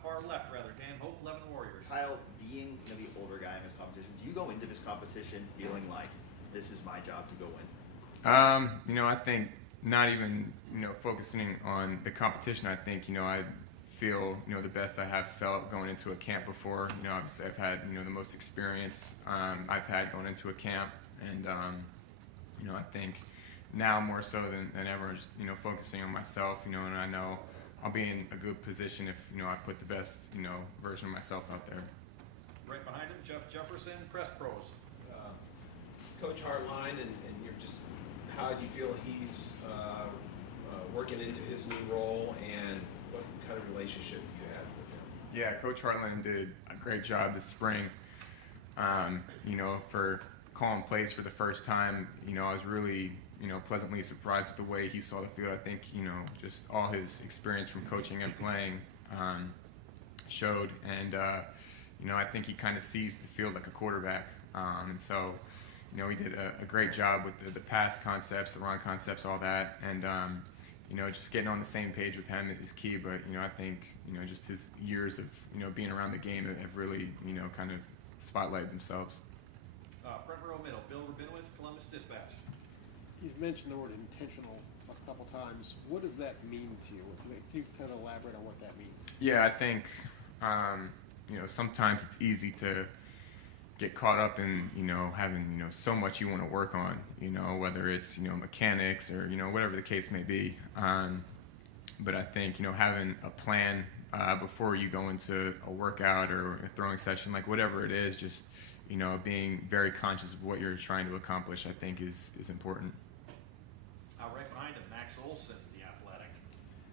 Far left, rather, Dan Hope, 11 Warriors. Kyle, being the older guy in this competition, do you go into this competition feeling like this is my job to go win? You know, I think not even, you know, focusing on the competition. I think, you know, I feel, you know, the best I have felt going into a camp before. You know, obviously I've had, you know, the most experience I've had going into a camp. And, you know, I think now more so than ever, just, you know, focusing on myself, you know, and I know I'll be in a good position if, you know, I put the best, you know, version of myself out there. Right behind him, Jeff Jefferson, Press Pros. Coach Hartline, and you're just, how do you feel he's working into his new role, and what kind of relationship do you have with him? Yeah, Coach Hartline did a great job this spring. You know, for calling plays for the first time, you know, I was really, you know, pleasantly surprised with the way he saw the field. I think, you know, just all his experience from coaching and playing showed, and you know, I think he kind of sees the field like a quarterback, and so, you know, he did a great job with the pass concepts, the run concepts, all that, and you know, just getting on the same page with him is key. But, you know, I think, you know, just his years of, you know, being around the game have really, you know, kind of spotlighted themselves. Front row middle, Bill Rabinowitz, Columbus Dispatch. You've mentioned the word intentional a couple times. What does that mean to you? Can you kind of elaborate on what that means? Yeah, I think, you know, sometimes it's easy to get caught up in, you know, having, you know, so much you want to work on, you know, whether it's, you know, mechanics or, you know, whatever the case may be. But I think, you know, having a plan before you go into a workout or a throwing session, like whatever it is, just, being very conscious of what you're trying to accomplish, I think is important. Right behind him, Max Olson, the athletic.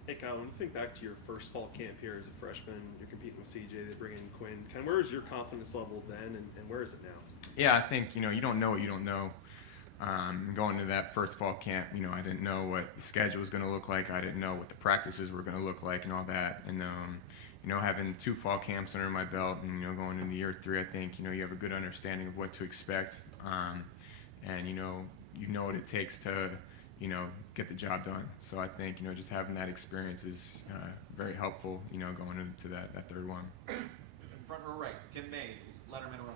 Hey Kyle, when you think back to your first fall camp here as a freshman, you're competing with CJ, they bring in Quinn. Kind of where is your confidence level then, and where is it now? Yeah, I think, you don't know what you don't know. Going into that first fall camp, I didn't know what the schedule was going to look like. I didn't know what the practices were going to look like and all that. And, having 2 fall camps under my belt and, going into year 3, I think, you have a good understanding of what to expect. And, you know what it takes to, get the job done. So I think, just having that experience is very helpful, going into that 3rd one. Front row right, Tim May, Letterman row.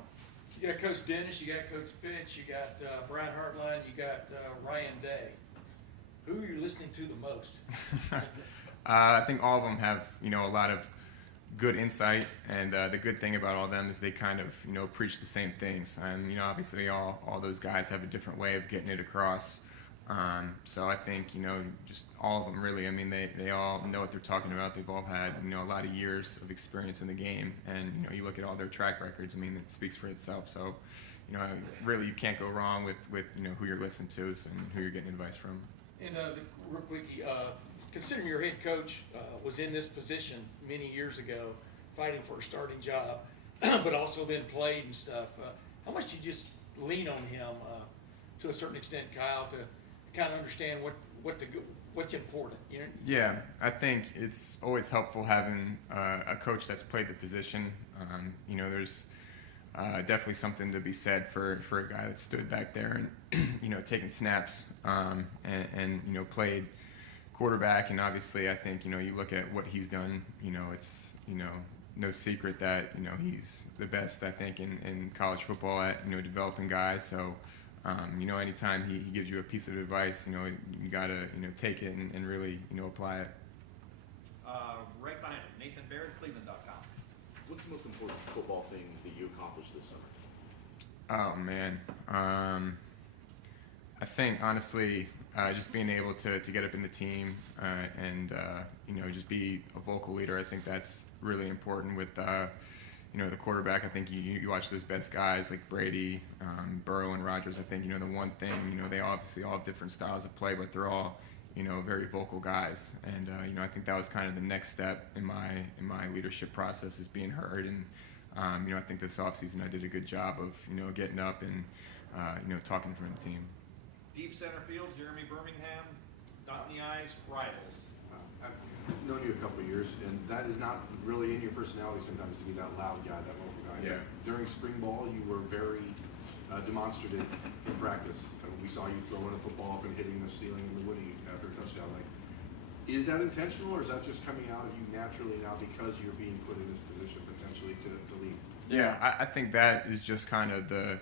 You got Coach Dennis, you got Coach Finch, you got Brian Hartline, you got Ryan Day. Who are you listening to the most? I think all of them have, a lot of good insight, and the good thing about all of them is they kind of, preach the same things. And, obviously all those guys have a different way of getting it across. So I think, just all of them really, they all know what they're talking about. They've all had, a lot of years of experience in the game. And, you look at all their track records, it speaks for itself. So, really you can't go wrong with who you're listening to and who you're getting advice from. And real quickie, considering your head coach was in this position many years ago, fighting for a starting job, but also then played and stuff, how much do you just lean on him to a certain extent, Kyle, to kind of understand what's important? Yeah, I think it's always helpful having a coach that's played the position. There's definitely something to be said for a guy that stood back there and taking snaps and played quarterback. And obviously I think you look at what he's done, it's no secret that he's the best, I think, in college football at developing guys. So anytime he gives you a piece of advice, you gotta take it and really apply it. Right behind him, Nathan Baird, Cleveland.com. What's the most important football thing that you accomplished this summer? Oh man, I think honestly, just being able to get up in the team and just be a vocal leader. I think that's really important with the quarterback. I think you watch those best guys like Brady, Burrow, and Rodgers. I think the one thing they obviously all have different styles of play, but they're all very vocal guys. And I think that was kind of the next step in my leadership process, is being heard. And I think this offseason I did a good job of getting up and talking in front of the team. Deep center field, Jeremy Birmingham, dotting the I's, rivals. I've known you a couple of years, and that is not really in your personality sometimes to be that loud guy, that vocal guy. Yeah. During spring ball, you were very demonstrative in practice. We saw you throwing a football up and hitting the ceiling in the Woody after a touchdown. Is that intentional, or is that just coming out of you naturally now because you're being put in this position potentially to lead? Yeah, I think that is just kind of the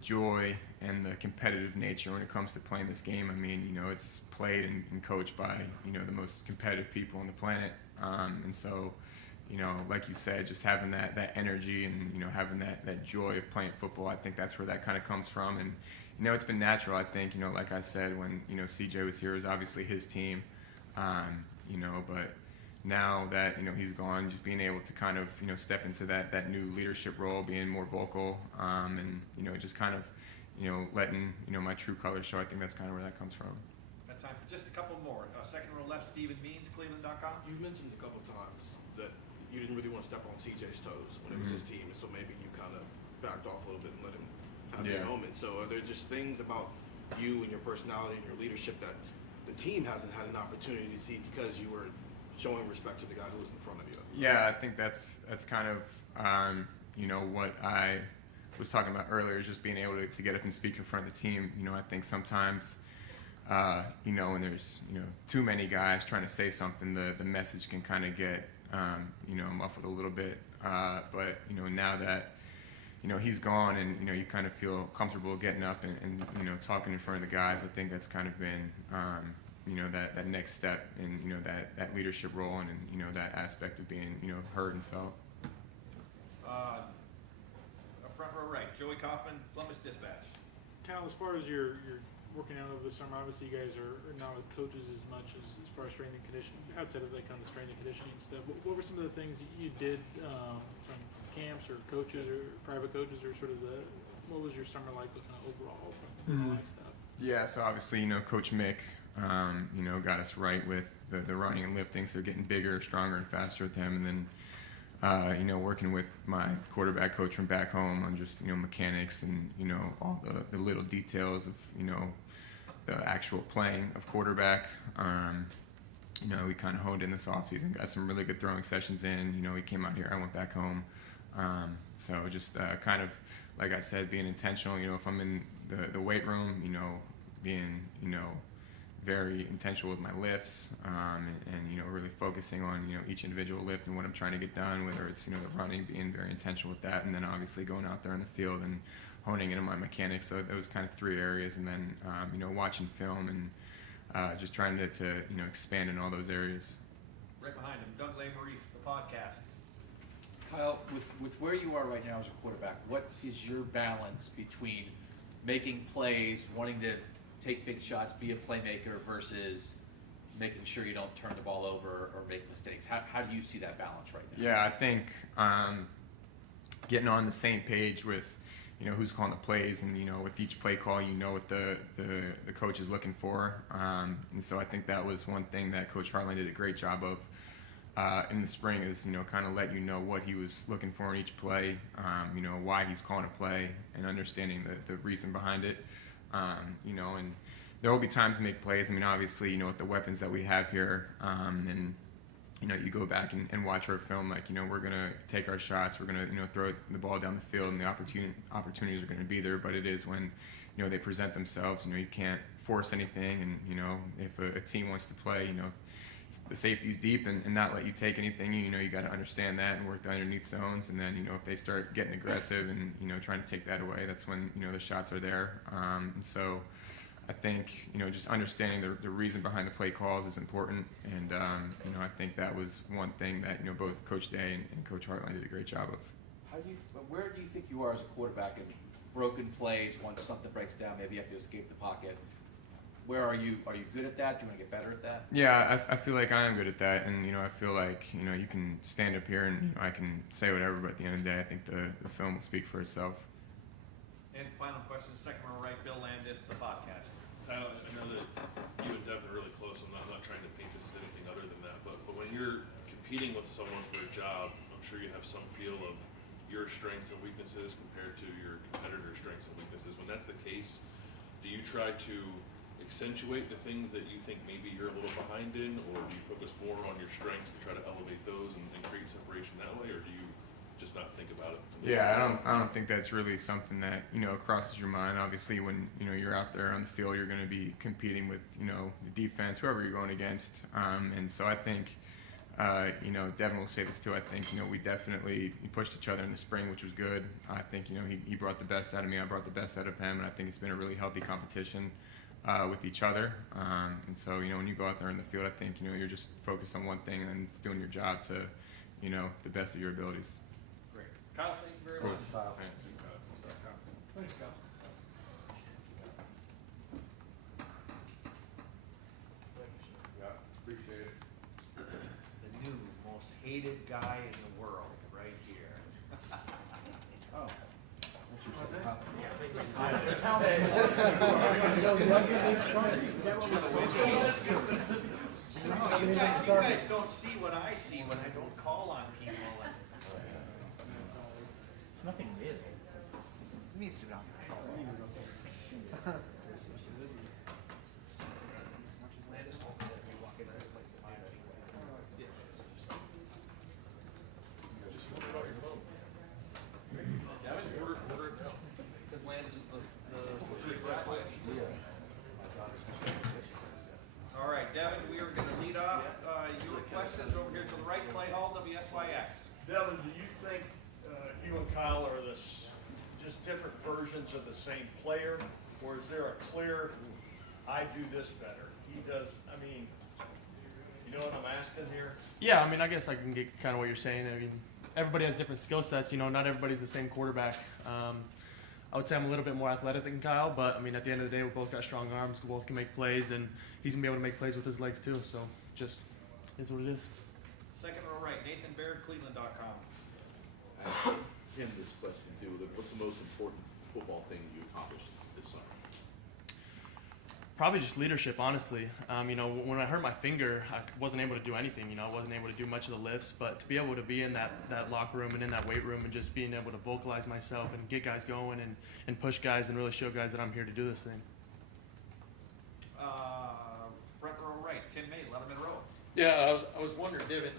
joy and the competitive nature when it comes to playing this game. It's played and coached by, the most competitive people on the planet. And so, like you said, just having that energy and, having that joy of playing football, I think that's where that kind of comes from. And, it's been natural, I think, like I said, when, CJ was here, it was obviously his team, but now that, he's gone, just being able to kind of, step into that new leadership role, being more vocal, and, just kind of, letting, my true colors show. I think that's kind of where that comes from. Got time for just a couple more. Second row left, Stephen Means, Cleveland.com. You mentioned a couple times that you didn't really want to step on CJ's toes when it was his team, and so maybe you kind of backed off a little bit and let him have his moment. So are there just things about you and your personality and your leadership that the team hasn't had an opportunity to see because you were showing respect to the guy who was in front of you? Yeah, I think that's kind of what I was talking about earlier, is just being able to get up and speak in front of the team. I think sometimes when there's too many guys trying to say something, the message can kind of get muffled a little bit. But now that he's gone and you kind of feel comfortable getting up and talking in front of the guys, I think that's kind of been that next step in that leadership role and that aspect of being heard and felt. Front row right, Joey Kaufman, Columbus Dispatch. Cal, as far as your working out over the summer, obviously you guys are not with coaches as much as far as strength and conditioning, outside of that kind of strength and conditioning stuff. What were some of the things you did from camps or coaches or private coaches, or sort of what was your summer like kind of overall from all that stuff? Yeah, so obviously, Coach Mick, got us right with the running and lifting, so getting bigger, stronger, and faster with him. And then, working with my quarterback coach from back home on just, mechanics and, all the little details of, the actual playing of quarterback. We kind of honed in this offseason, got some really good throwing sessions in. He came out here, I went back home. So just kind of, like I said, being intentional, if I'm in the weight room, being, very intentional with my lifts, and really focusing on, each individual lift and what I'm trying to get done, whether it's, the running, being very intentional with that, and then obviously going out there in the field and honing in on my mechanics. So those kind of 3 areas, and then, watching film and just trying to expand in all those areas. Right behind him, Doug Lesmerises, the podcast. Kyle, with where you are right now as a quarterback, what is your balance between making plays, wanting to take big shots, be a playmaker, versus making sure you don't turn the ball over or make mistakes? How do you see that balance right now? Yeah, I think getting on the same page with, who's calling the plays, and, with each play call, what the coach is looking for. And so I think that was one thing that Coach Hartline did a great job of in the spring, is, kind of let what he was looking for in each play, why he's calling a play, and understanding the reason behind it. And there will be times to make plays. I mean, obviously, with the weapons that we have here, and you go back and watch our film, like, we're going to take our shots, we're going to, throw the ball down the field, and the opportunities are going to be there. But it is when, they present themselves, you can't force anything. And, if a team wants to play, the safety's deep and not let you take anything, you got to understand that and work the underneath zones. And then, if they start getting aggressive and, trying to take that away, that's when, the shots are there. And so I think, just understanding the reason behind the play calls is important. And, I think that was one thing that, both Coach Day and Coach Hartline did a great job of. Where do you think you are as a quarterback in broken plays, once something breaks down, maybe you have to escape the pocket? Where are you? Are you good at that? Do you want to get better at that? Yeah, I feel like I am good at that, and I feel like you can stand up here and I can say whatever, but at the end of the day, I think the film will speak for itself. And final question, second row right, Bill Landis, the podcast. I know that you and Devin are really close. I'm not trying to paint this as anything other than that, but when you're competing with someone for a job, I'm sure you have some feel of your strengths and weaknesses compared to your competitor's strengths and weaknesses. When that's the case, do you try to accentuate the things that you think maybe you're a little behind in, or do you focus more on your strengths to try to elevate those and create separation that way, or do you just not think about it? Yeah, I don't think that's really something that crosses your mind. Obviously, when you're out there on the field, you're going to be competing with the defense, whoever you're going against, and so I think Devin will say this too. I think we definitely pushed each other in the spring, which was good. I think he brought the best out of me, I brought the best out of him, and I think it's been a really healthy competition with each other. And so when you go out there in the field, I think you're just focused on one thing and it's doing your job to the best of your abilities. Great. Kyle, thank you very much. Kyle. Thanks, Kyle. Yeah, appreciate it. The new most hated guy in the world, right here. Oh. You guys don't see what I see when I don't call on people. It's nothing new. It needs to be on. Because Landis is the All right, Devin, we are going to lead off your questions over here to the right, play hall, WSYX. Devin, do you think you and Kyle are just different versions of the same player, or is there a clear, I do this better, he does, you know what I'm asking here? Yeah, I guess I can get kind of what you're saying. Everybody has different skill sets. Not everybody's the same quarterback. I would say I'm a little bit more athletic than Kyle, but at the end of the day, we both got strong arms. We both can make plays, and he's gonna be able to make plays with his legs too. So just is what it is. Second row right, Nathan Baird, Cleveland.com. ask him this question too. What's the most important football thing you accomplished this summer? Probably just leadership, honestly. You know, when I hurt my finger, I wasn't able to do anything. You know, I wasn't able to do much of the lifts, but to be able to be in that locker room and in that weight room and just being able to vocalize myself and get guys going and push guys and really show guys that I'm here to do this thing. Front row right, Tim May, Letterman Row. Yeah, I was wondering, Devin,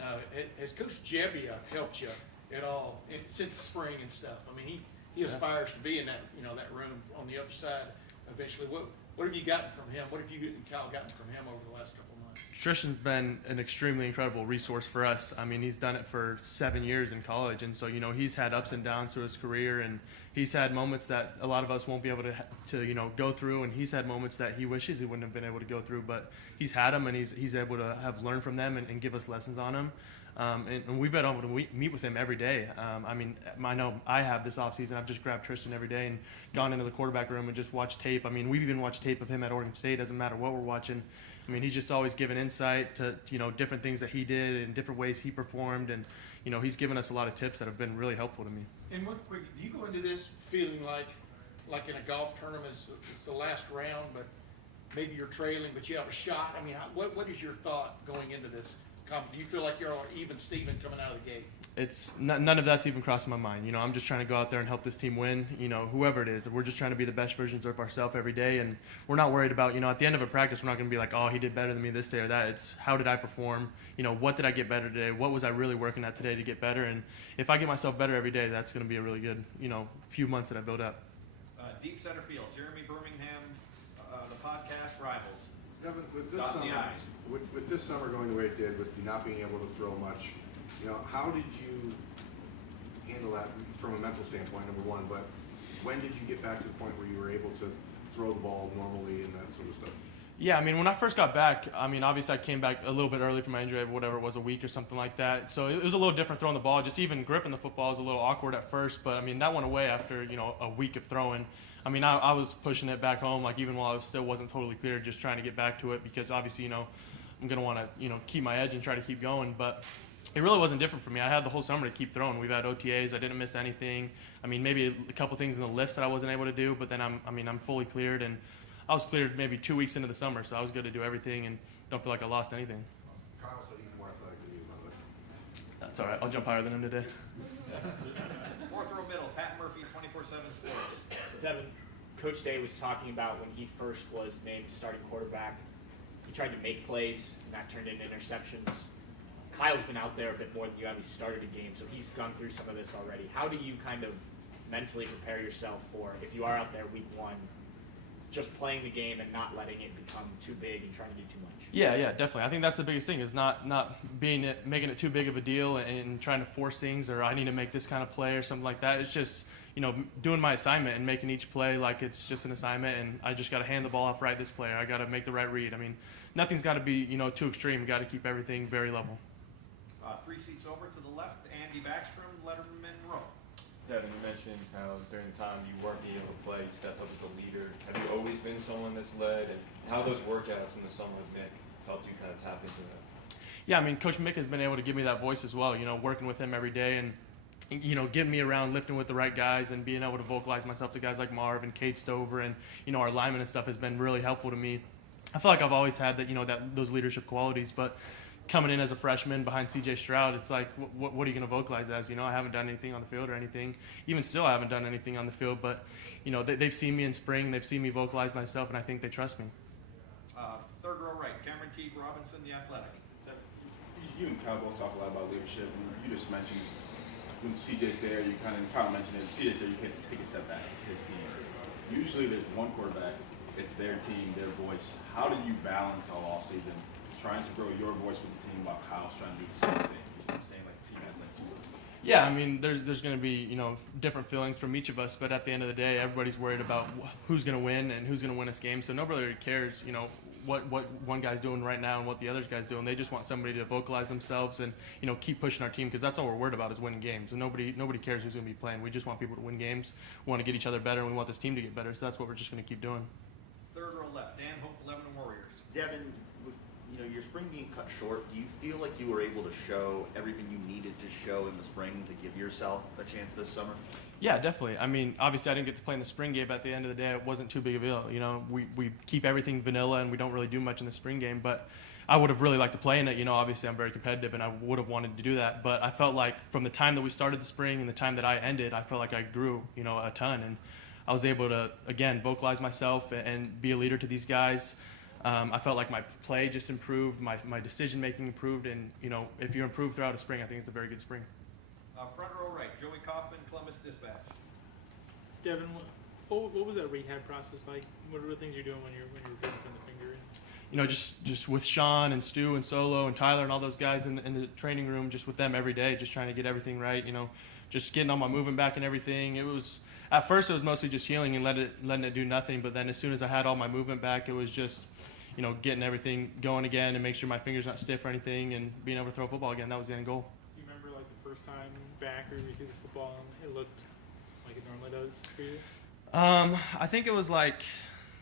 has Coach Jebbia helped you at all since spring and stuff? I mean, he aspires to be in that, you know, that room on the other side eventually. What have you gotten from him? What have you and Kyle gotten from him over the last couple of months? Tristan's been an extremely incredible resource for us. I mean, he's done it for 7 years in college, and so, you know, he's had ups and downs through his career, and he's had moments that a lot of us won't be able to you know, go through, and he's had moments that he wishes he wouldn't have been able to go through, but he's had them, and he's able to have learned from them and give us lessons on them. And we've been able to meet with him every day. I mean, I know I have this offseason. I've just grabbed Tristan every day and gone into the quarterback room and just watched tape. I mean, we've even watched tape of him at Oregon State. Doesn't matter what we're watching. I mean, he's just always given insight to, you know, different things that he did and different ways he performed. And, you know, he's given us a lot of tips that have been really helpful to me. And one quick, do you go into this feeling like in a golf tournament, it's the last round, but maybe you're trailing, but you have a shot? I mean, what is your thought going into this? Do you feel like you're even Steven coming out of the gate? It's none of that's even crossing my mind. You know, I'm just trying to go out there and help this team win. You know, whoever it is, we're just trying to be the best versions of ourselves every day, and we're not worried about, you know, at the end of a practice, we're not going to be like, oh, he did better than me this day or that. It's how did I perform? You know, what did I get better today? What was I really working at today to get better? And if I get myself better every day, that's going to be a really good, you know, few months that I build up. Deep center field, Jeremy Birmingham, the podcast Rivals. Devin, with this Dotting the summer, I's. with this summer going the way it did, with you not being able to throw much, you know, how did you handle that from a mental standpoint, number one, but when did you get back to the point where you were able to throw the ball normally and that sort of stuff? Yeah, I mean, when I first got back, I mean, obviously I came back a little bit early from my injury, whatever it was, a week or something like that. So it was a little different throwing the ball. Just even gripping the football was a little awkward at first, but I mean, that went away after, you know, a week of throwing. I mean, I was pushing it back home, like even while I still wasn't totally clear, just trying to get back to it because obviously, you know, I'm going to want to, you know, keep my edge and try to keep going. But it really wasn't different for me. I had the whole summer to keep throwing. We've had OTAs. I didn't miss anything. I mean, maybe a couple things in the lifts that I wasn't able to do, but then I'm fully cleared. And I was cleared maybe 2 weeks into the summer, so I was good to do everything and don't feel like I lost anything. Kyle said he's more athletic than you, by the way. That's all right. I'll jump higher than him today. Fourth row middle, Pat Murphy, 24/7 Sports. Devin, Coach Day was talking about when he first was named starting quarterback, he tried to make plays, and that turned into interceptions. Kyle's been out there a bit more than you have. He started a game, so he's gone through some of this already. How do you kind of mentally prepare yourself for, if you are out there week one, just playing the game and not letting it become too big and trying to do too much? Yeah, definitely. I think that's the biggest thing is not making it too big of a deal and trying to force things or I need to make this kind of play or something like that. It's just, you know, doing my assignment and making each play like it's just an assignment and I just got to hand the ball off right this player. I got to make the right read. I mean, nothing's got to be, you know, too extreme. Got to keep everything very level. 3 seats over to the left, Andy Backstrom, Letterman Row. Devin, you mentioned how during the time you weren't being able to play, you stepped up as a leader. Have you always been someone that's led, and how those workouts in the summer with Mick helped you kind of tap into that? Yeah, I mean, Coach Mick has been able to give me that voice as well, you know, working with him every day and, you know, getting me around lifting with the right guys and being able to vocalize myself to guys like Marv and Cade Stover and, you know, our linemen and stuff has been really helpful to me. I feel like I've always had that, you know, those leadership qualities, but coming in as a freshman behind CJ Stroud, it's like, what are you going to vocalize as? You know, I haven't done anything on the field or anything. Even still, I haven't done anything on the field, but, you know, they've seen me in spring, they've seen me vocalize myself, and I think they trust me. Third row right, Cameron T. Robinson, The Athletic. You and Kyle both talk a lot about leadership, and you just mentioned when CJ's there, you kind of mentioned it. CJ's there, you can't take a step back. It's his team. Usually there's one quarterback, it's their team, their voice. How do you balance all offseason trying to grow your voice with the team while Kyle's trying to do the same thing? You know what I'm saying? Like the team has like two. Yeah, I mean, there's going to be, you know, different feelings from each of us, but at the end of the day, everybody's worried about who's going to win and who's going to win this game. So nobody really cares, you know, what one guy's doing right now and what the other guy's doing. They just want somebody to vocalize themselves and, you know, keep pushing our team because that's all we're worried about is winning games. And nobody cares who's going to be playing. We just want people to win games. We want to get each other better, and we want this team to get better. So that's what we're just going to keep doing. Third row left, Dan Hope, Lebanon Warriors. Devin, you your spring being cut short, do you feel like you were able to show everything you needed to show in the spring to give yourself a chance this summer? Yeah, definitely. I mean, obviously I didn't get to play in the spring game, but at the end of the day, it wasn't too big of a deal. You know, we keep everything vanilla and we don't really do much in the spring game, but I would have really liked to play in it. You know, obviously I'm very competitive and I would have wanted to do that, but I felt like from the time that we started the spring and the time that I ended, I felt like I grew, you know, a ton, and I was able to, again, vocalize myself and be a leader to these guys. I felt like my play just improved, my decision-making improved, and, you know, if you improve throughout a spring, I think it's a very good spring. Front row right, Joey Kaufman, Columbus Dispatch. Devin, what was that rehab process like? What are the things you're doing when you're getting from the finger in? You know, just with Sean and Stu and Solo and Tyler and all those guys in the training room, just with them every day, just trying to get everything right, you know, just getting all my movement back and everything. It was, at first it was mostly just healing and letting it do nothing, but then as soon as I had all my movement back, it was just, you know, getting everything going again and make sure my finger's not stiff or anything and being able to throw a football again. That was the end goal. Do you remember like the first time back or you threw the football and it looked like it normally does for you? I think it was like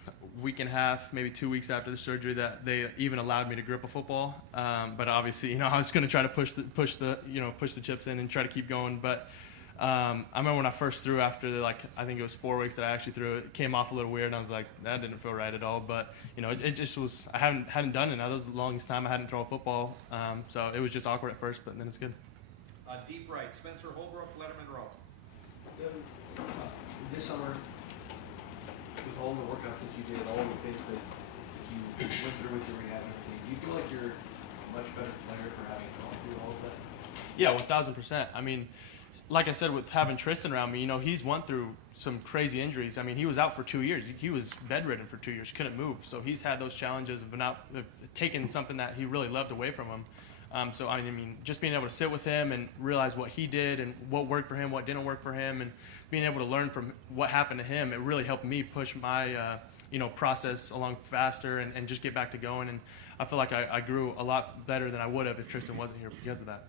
a week and a half, maybe 2 weeks after the surgery that they even allowed me to grip a football. But obviously, you know, I was going to try to push the chips in and try to keep going. But I remember when I first threw after I think it was 4 weeks that I actually threw it came off a little weird and I was like, that didn't feel right at all. But you know, it just was, I hadn't done it. That was the longest time I hadn't thrown a football. So it was just awkward at first, but then it's good. Deep right, Spencer Holbrook, Letterman Row. This summer, with all the workouts that you did, all the things that you went through with your rehab and everything, do you feel like you're a much better player for having gone through all of that? Yeah, 1,000%. I mean, like I said, with having Tristan around me, you know, he's went through some crazy injuries. I mean, he was out for 2 years. He was bedridden for 2 years, couldn't move. So he's had those challenges of taking something that he really loved away from him. So I mean, just being able to sit with him and realize what he did and what worked for him, what didn't work for him, and being able to learn from what happened to him, it really helped me push my process along faster and just get back to going. And I feel like I grew a lot better than I would have if Tristan wasn't here because of that.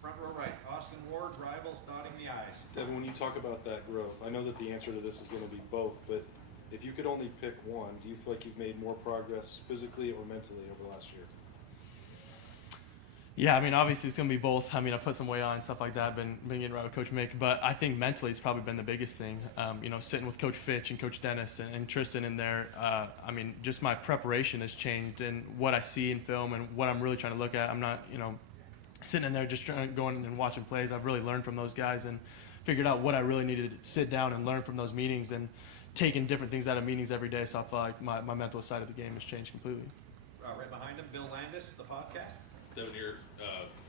Front row right, Austin Ward, Rivals, dotting the I's. Devin, when you talk about that growth, I know that the answer to this is going to be both, but if you could only pick one, do you feel like you've made more progress physically or mentally over the last year? Yeah, I mean, obviously it's going to be both. I mean, I've put some weight on and stuff like that, been getting right with Coach Mick, but I think mentally it's probably been the biggest thing. You know, sitting with Coach Fitch and Coach Dennis and Tristan in there, I mean, just my preparation has changed and what I see in film and what I'm really trying to look at. I'm not, you know, sitting in there just going and watching plays. I've really learned from those guys and figured out what I really needed to sit down and learn from those meetings and taking different things out of meetings every day. So I feel like my mental side of the game has changed completely. Right behind him, Bill Landis, the podcast. Devin, you're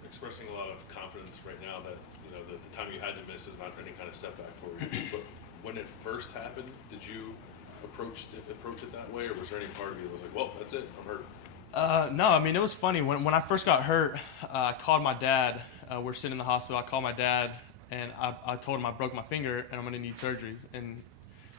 expressing a lot of confidence right now that, you know, the time you had to miss is not any kind of setback for you. But when it first happened, did you approach it that way, or was there any part of you that was like, well, that's it, I'm hurt? No, I mean, it was funny. When I first got hurt, I called my dad. We're sitting in the hospital. I called my dad, and I told him I broke my finger and I'm going to need surgery. And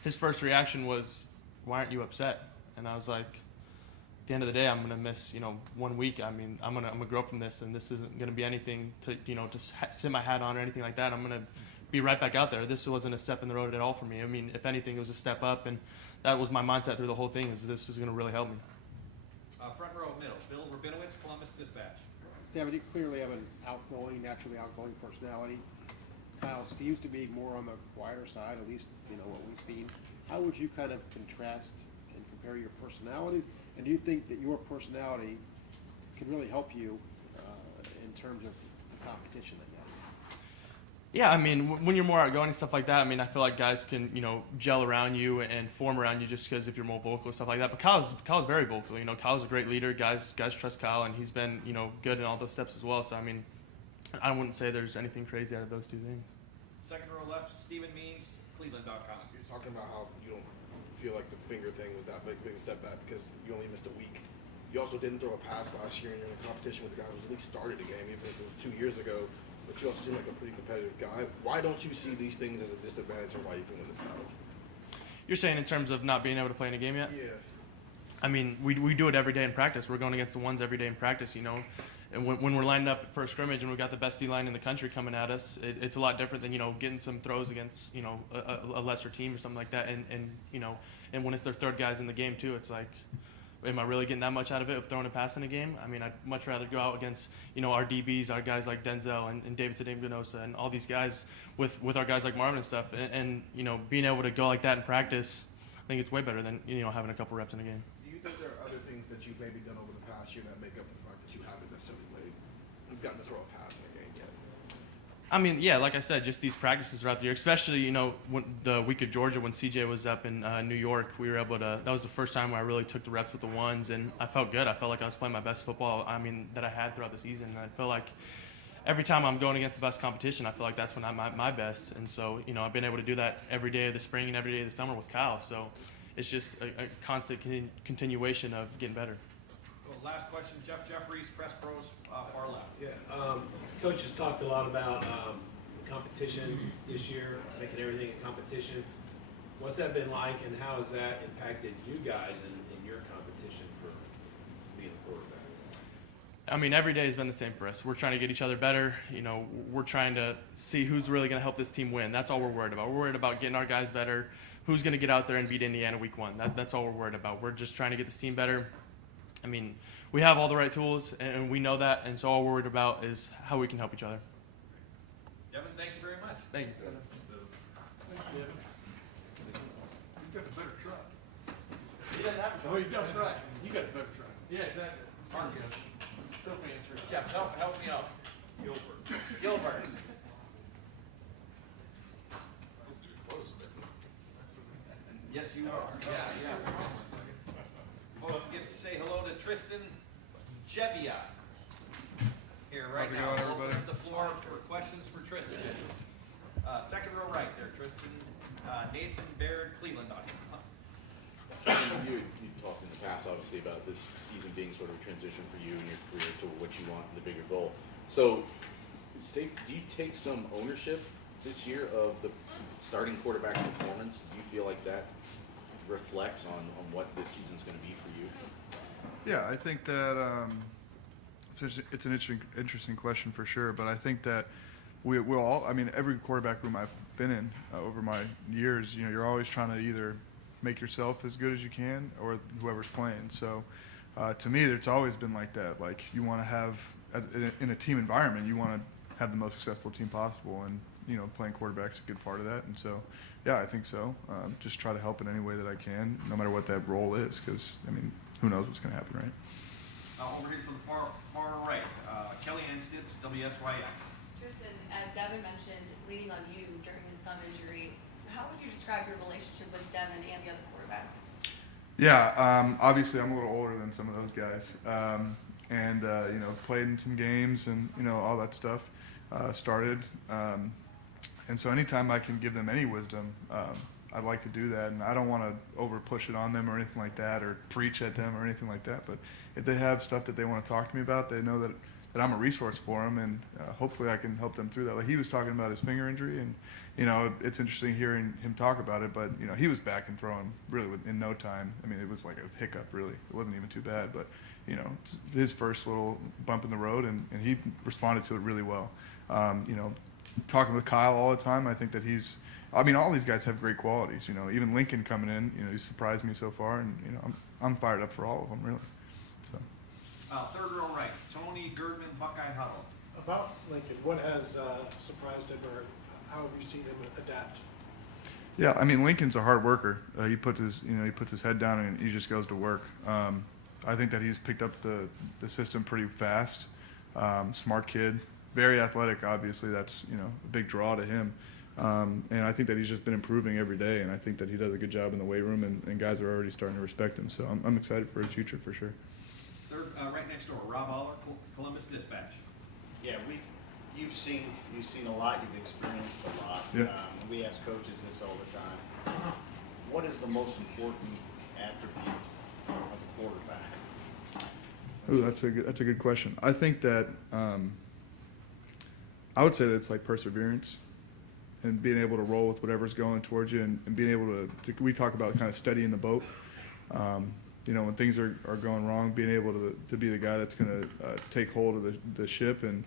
his first reaction was, why aren't you upset? And I was like, at the end of the day, I'm going to miss, you know, 1 week. I mean, I'm gonna grow from this, and this isn't going to be anything to, you know, to sit my hat on or anything like that. I'm going to be right back out there. This wasn't a step in the road at all for me. I mean, if anything, it was a step up, and that was my mindset through the whole thing, is this is going to really help me. Front row middle, Bill Rabinowitz, Columbus Dispatch. David, you clearly have an naturally outgoing personality. Kyle seems to be more on the quieter side, at least, you know, what we've seen. How would you kind of contrast and compare your personalities? And do you think that your personality can really help you in terms of the competition, I guess? Yeah, I mean, when you're more outgoing and stuff like that, I mean, I feel like guys can, you know, gel around you and form around you just because if you're more vocal and stuff like that. But Kyle's very vocal. You know, Kyle's a great leader. Guys trust Kyle, and he's been, you know, good in all those steps as well. So, I mean, I wouldn't say there's anything crazy out of those two things. Second row left, Stephen Means, Cleveland.com. You're talking about how you don't feel like the finger thing was that big a setback because you only missed a week. You also didn't throw a pass last year, and you're in a competition with a guy who's at least started a game, even if it was 2 years ago. But you also seem like a pretty competitive guy. Why don't you see these things as a disadvantage, or why you can win this battle? You're saying in terms of not being able to play in a game yet? Yeah. I mean, we do it every day in practice. We're going against the ones every day in practice, you know. And when we're lined up for a scrimmage and we've got the best D-line in the country coming at us, it's a lot different than, you know, getting some throws against, you know, a lesser team or something like that. And you know, and when it's their third guys in the game too, it's like, am I really getting that much out of it of throwing a pass in a game? I mean, I'd much rather go out against, you know, our DBs, our guys like Denzel and David Tadem-Ganosa and all these guys with our guys like Marvin and stuff. And, you know, being able to go like that in practice, I think it's way better than, you know, having a couple reps in a game. Do you think there are other things that you've maybe done over the past year that make up for the fact that you haven't necessarily gotten to throw a pass in a game yet? I mean, yeah, like I said, just these practices throughout the year, especially, you know, when the week of Georgia when CJ was up in New York, we were able to, that was the first time where I really took the reps with the ones, and I felt good. I felt like I was playing my best football, I mean, that I had throughout the season. And I feel like every time I'm going against the best competition, I feel like that's when I'm at my best. And so, you know, I've been able to do that every day of the spring and every day of the summer with Kyle. So it's just a constant continuation of getting better. Well, last question, Jeff Jeffries, Press Pros, far left. Yeah, Coach has talked a lot about competition this year, making everything a competition. What's that been like, and how has that impacted you guys in your competition for being a quarterback? I mean, every day has been the same for us. We're trying to get each other better. You know, we're trying to see who's really going to help this team win. That's all we're worried about. We're worried about getting our guys better. Who's going to get out there and beat Indiana week 1? That's all we're worried about. We're just trying to get this team better. I mean, we have all the right tools, and we know that, and so all we're worried about is how we can help each other. Devin, thank you very much. Thanks. Thanks, Devin. You've got the better truck. He doesn't have a Oh, that's right. You got the better truck. Yeah, exactly. Marcus. Sophie and Trish. Jeff, help me out. Gilbert. Yes, you are. Yeah. Well, get to say hello to Tristan Jebbia here right now. We'll open up the floor for questions for Tristan. Second row right there, Tristan. Nathan Baird, Cleveland. You talked in the past, obviously, about this season being sort of a transition for you and your career to what you want, the bigger goal. So, do you take some ownership this year of the starting quarterback performance? Do you feel like that reflects on what this season's going to be for you? Yeah, I think that it's an interesting question for sure, but I think that we'll all, I mean, every quarterback room I've been in over my years, you know, you're always trying to either make yourself as good as you can or whoever's playing. So to me, it's always been like that. Like, you want to have, in a team environment, you want to have the most successful team possible, and, you know, playing quarterback's a good part of that. And so, yeah, I think so. Just try to help in any way that I can, no matter what that role is, because, I mean, who knows what's going to happen, right? Over here to the far right, Kellyanne Stitz, WSYX. Tristan, Devin mentioned leaning on you during his thumb injury. How would you describe your relationship with Devin and the other quarterback? Yeah, obviously I'm a little older than some of those guys, and you know, played in some games and, you know, all that stuff started, and so anytime I can give them any wisdom, I'd like to do that, and I don't want to over push it on them or anything like that, or preach at them or anything like that. But if they have stuff that they want to talk to me about, they know that I'm a resource for them, and hopefully I can help them through that. Like, he was talking about his finger injury, and, you know, it's interesting hearing him talk about it, but, you know, he was back and throwing really in no time. I mean, it was like a hiccup, really. It wasn't even too bad, but, you know, it's his first little bump in the road, and he responded to it really well. You know, talking with Kyle all the time, I think that I mean, all these guys have great qualities. You know, even Lincoln coming in, you know, he surprised me so far, and, you know, I'm fired up for all of them, really. So. Third row right, Tony Girdman, Buckeye Huddle. About Lincoln, what has surprised him, or how have you seen him adapt? Yeah, I mean, Lincoln's a hard worker. He puts his head down and he just goes to work. I think that he's picked up the system pretty fast. Smart kid, very athletic. Obviously, that's, you know, a big draw to him. And I think that he's just been improving every day, and I think that he does a good job in the weight room, and guys are already starting to respect him. So I'm excited for his future for sure. Third, right next door, Rob Aller, Columbus Dispatch. Yeah, you've seen a lot, you've experienced a lot. Yeah. We ask coaches this all the time. What is the most important attribute of a quarterback? Ooh, that's a good question. I think that I would say that it's like perseverance and being able to roll with whatever's going towards you, and being able to we talk about kind of steadying the boat. You know, when things are going wrong, being able to be the guy that's going to take hold of the ship and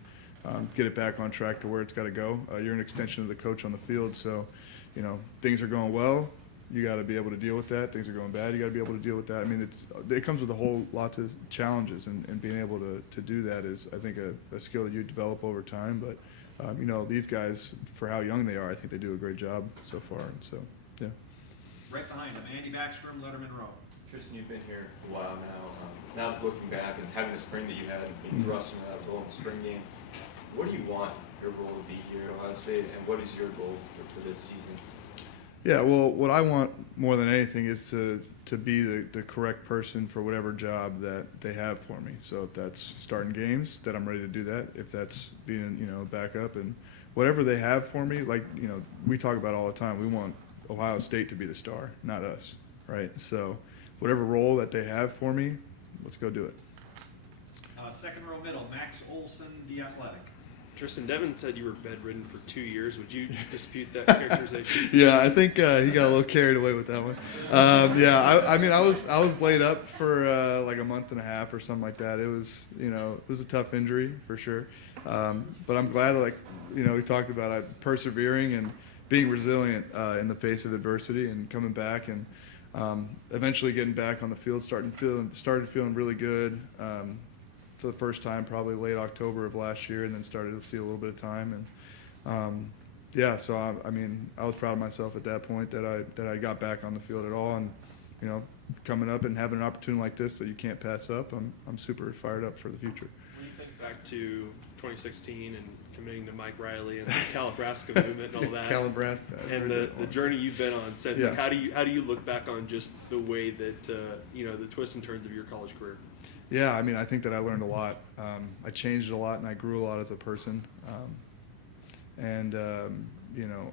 get it back on track to where it's got to go. You're an extension of the coach on the field, so, you know, things are going well. you got to be able to deal with that. Things are going bad, you got to be able to deal with that. I mean, it comes with a whole lots of challenges, and being able to do that is, I think, a skill that you develop over time. But you know, these guys, for how young they are, I think they do a great job so far. And so, yeah. Right behind him, Andy Backstrom, Letterman Row. Tristan, you've been here a while now. Now looking back and having the spring that you had, and thrusting out a goal in the spring game, what do you want your role to be here at Ohio State, and what is your goal for this season? Yeah, well, what I want more than anything is to be the correct person for whatever job that they have for me. So if that's starting games, that I'm ready to do that. If that's being, you know, backup, and whatever they have for me, like, you know, we talk about all the time, we want Ohio State to be the star, not us, right? So whatever role that they have for me, let's go do it. Second row middle, Max Olson, The Athletic. Tristan, Devin said you were bedridden for 2 years. Would you dispute that characterization? Yeah, I think he got a little carried away with that one. Yeah, I mean, I was laid up for like a month and a half or something like that. It was, you know, it was a tough injury for sure. But I'm glad, like, you know, we talked about persevering and being resilient in the face of adversity and coming back, and eventually getting back on the field, started feeling really good. For the first time probably late October of last year, and then started to see a little bit of time. And yeah, so I mean, I was proud of myself at that point that I got back on the field at all. And, you know, coming up and having an opportunity like this that you can't pass up, I'm super fired up for the future. When you think back to 2016 and committing to Mike Riley and the Calabrasca movement and all that, Calabrasca, and the journey you've been on since, Yeah. like, how do you look back on just the way that you know, the twists and turns of your college career? Yeah, I mean, I think that I learned a lot. I changed a lot, and I grew a lot as a person. You know,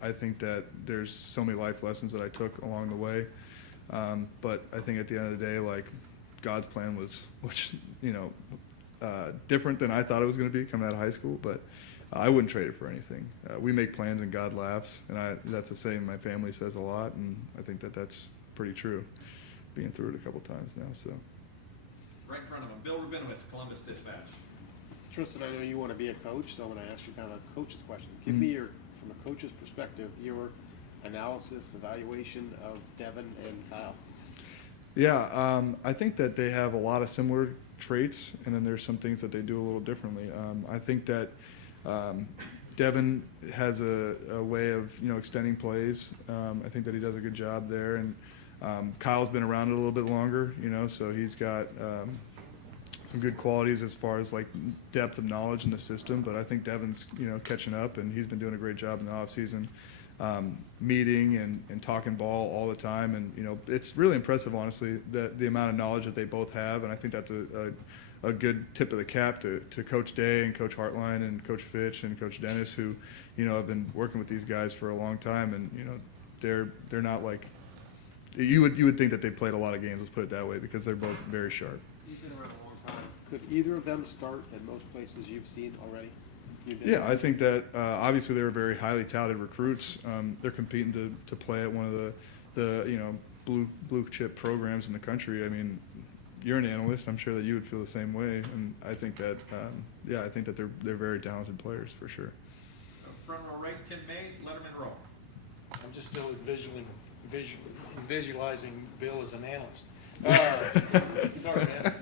I think that there's so many life lessons that I took along the way. But I think at the end of the day, like, God's plan was, you know, different than I thought it was going to be coming out of high school. But I wouldn't trade it for anything. We make plans and God laughs, and that's a saying my family says a lot, and I think that that's pretty true, being through it a couple times now. So. Right in front of him, Bill Rabinowitz, Columbus Dispatch. Tristan, I know you want to be a coach, so I'm going to ask you kind of a coach's question. Give me your, from a coach's perspective, your analysis, evaluation of Devin and Kyle. Yeah, I think that they have a lot of similar traits, and then there's some things that they do a little differently. I think that Devin has a way of, you know, extending plays. I think that he does a good job there, and Kyle's been around it a little bit longer, you know, so he's got some good qualities as far as, like, depth of knowledge in the system. But I think Devin's, you know, catching up, and he's been doing a great job in the offseason, meeting and talking ball all the time. And, you know, it's really impressive, honestly, the amount of knowledge that they both have. And I think that's a good tip of the cap to Coach Day and Coach Hartline and Coach Fitch and Coach Dennis, who, you know, have been working with these guys for a long time. And, you know, they're not like, you would think that they played a lot of games, let's put it that way, because they're both very sharp. You've been around a long time. Could either of them start in most places you've seen already? Yeah, I think that obviously they were very highly touted recruits. They're competing to play at one of the you know, blue chip programs in the country. I mean, you're an analyst. I'm sure that you would feel the same way. And I think that yeah, I think that they're very talented players for sure. Front row right, Tim May, Letterman Row. I'm just still visualizing Bill as an analyst. Sorry, man.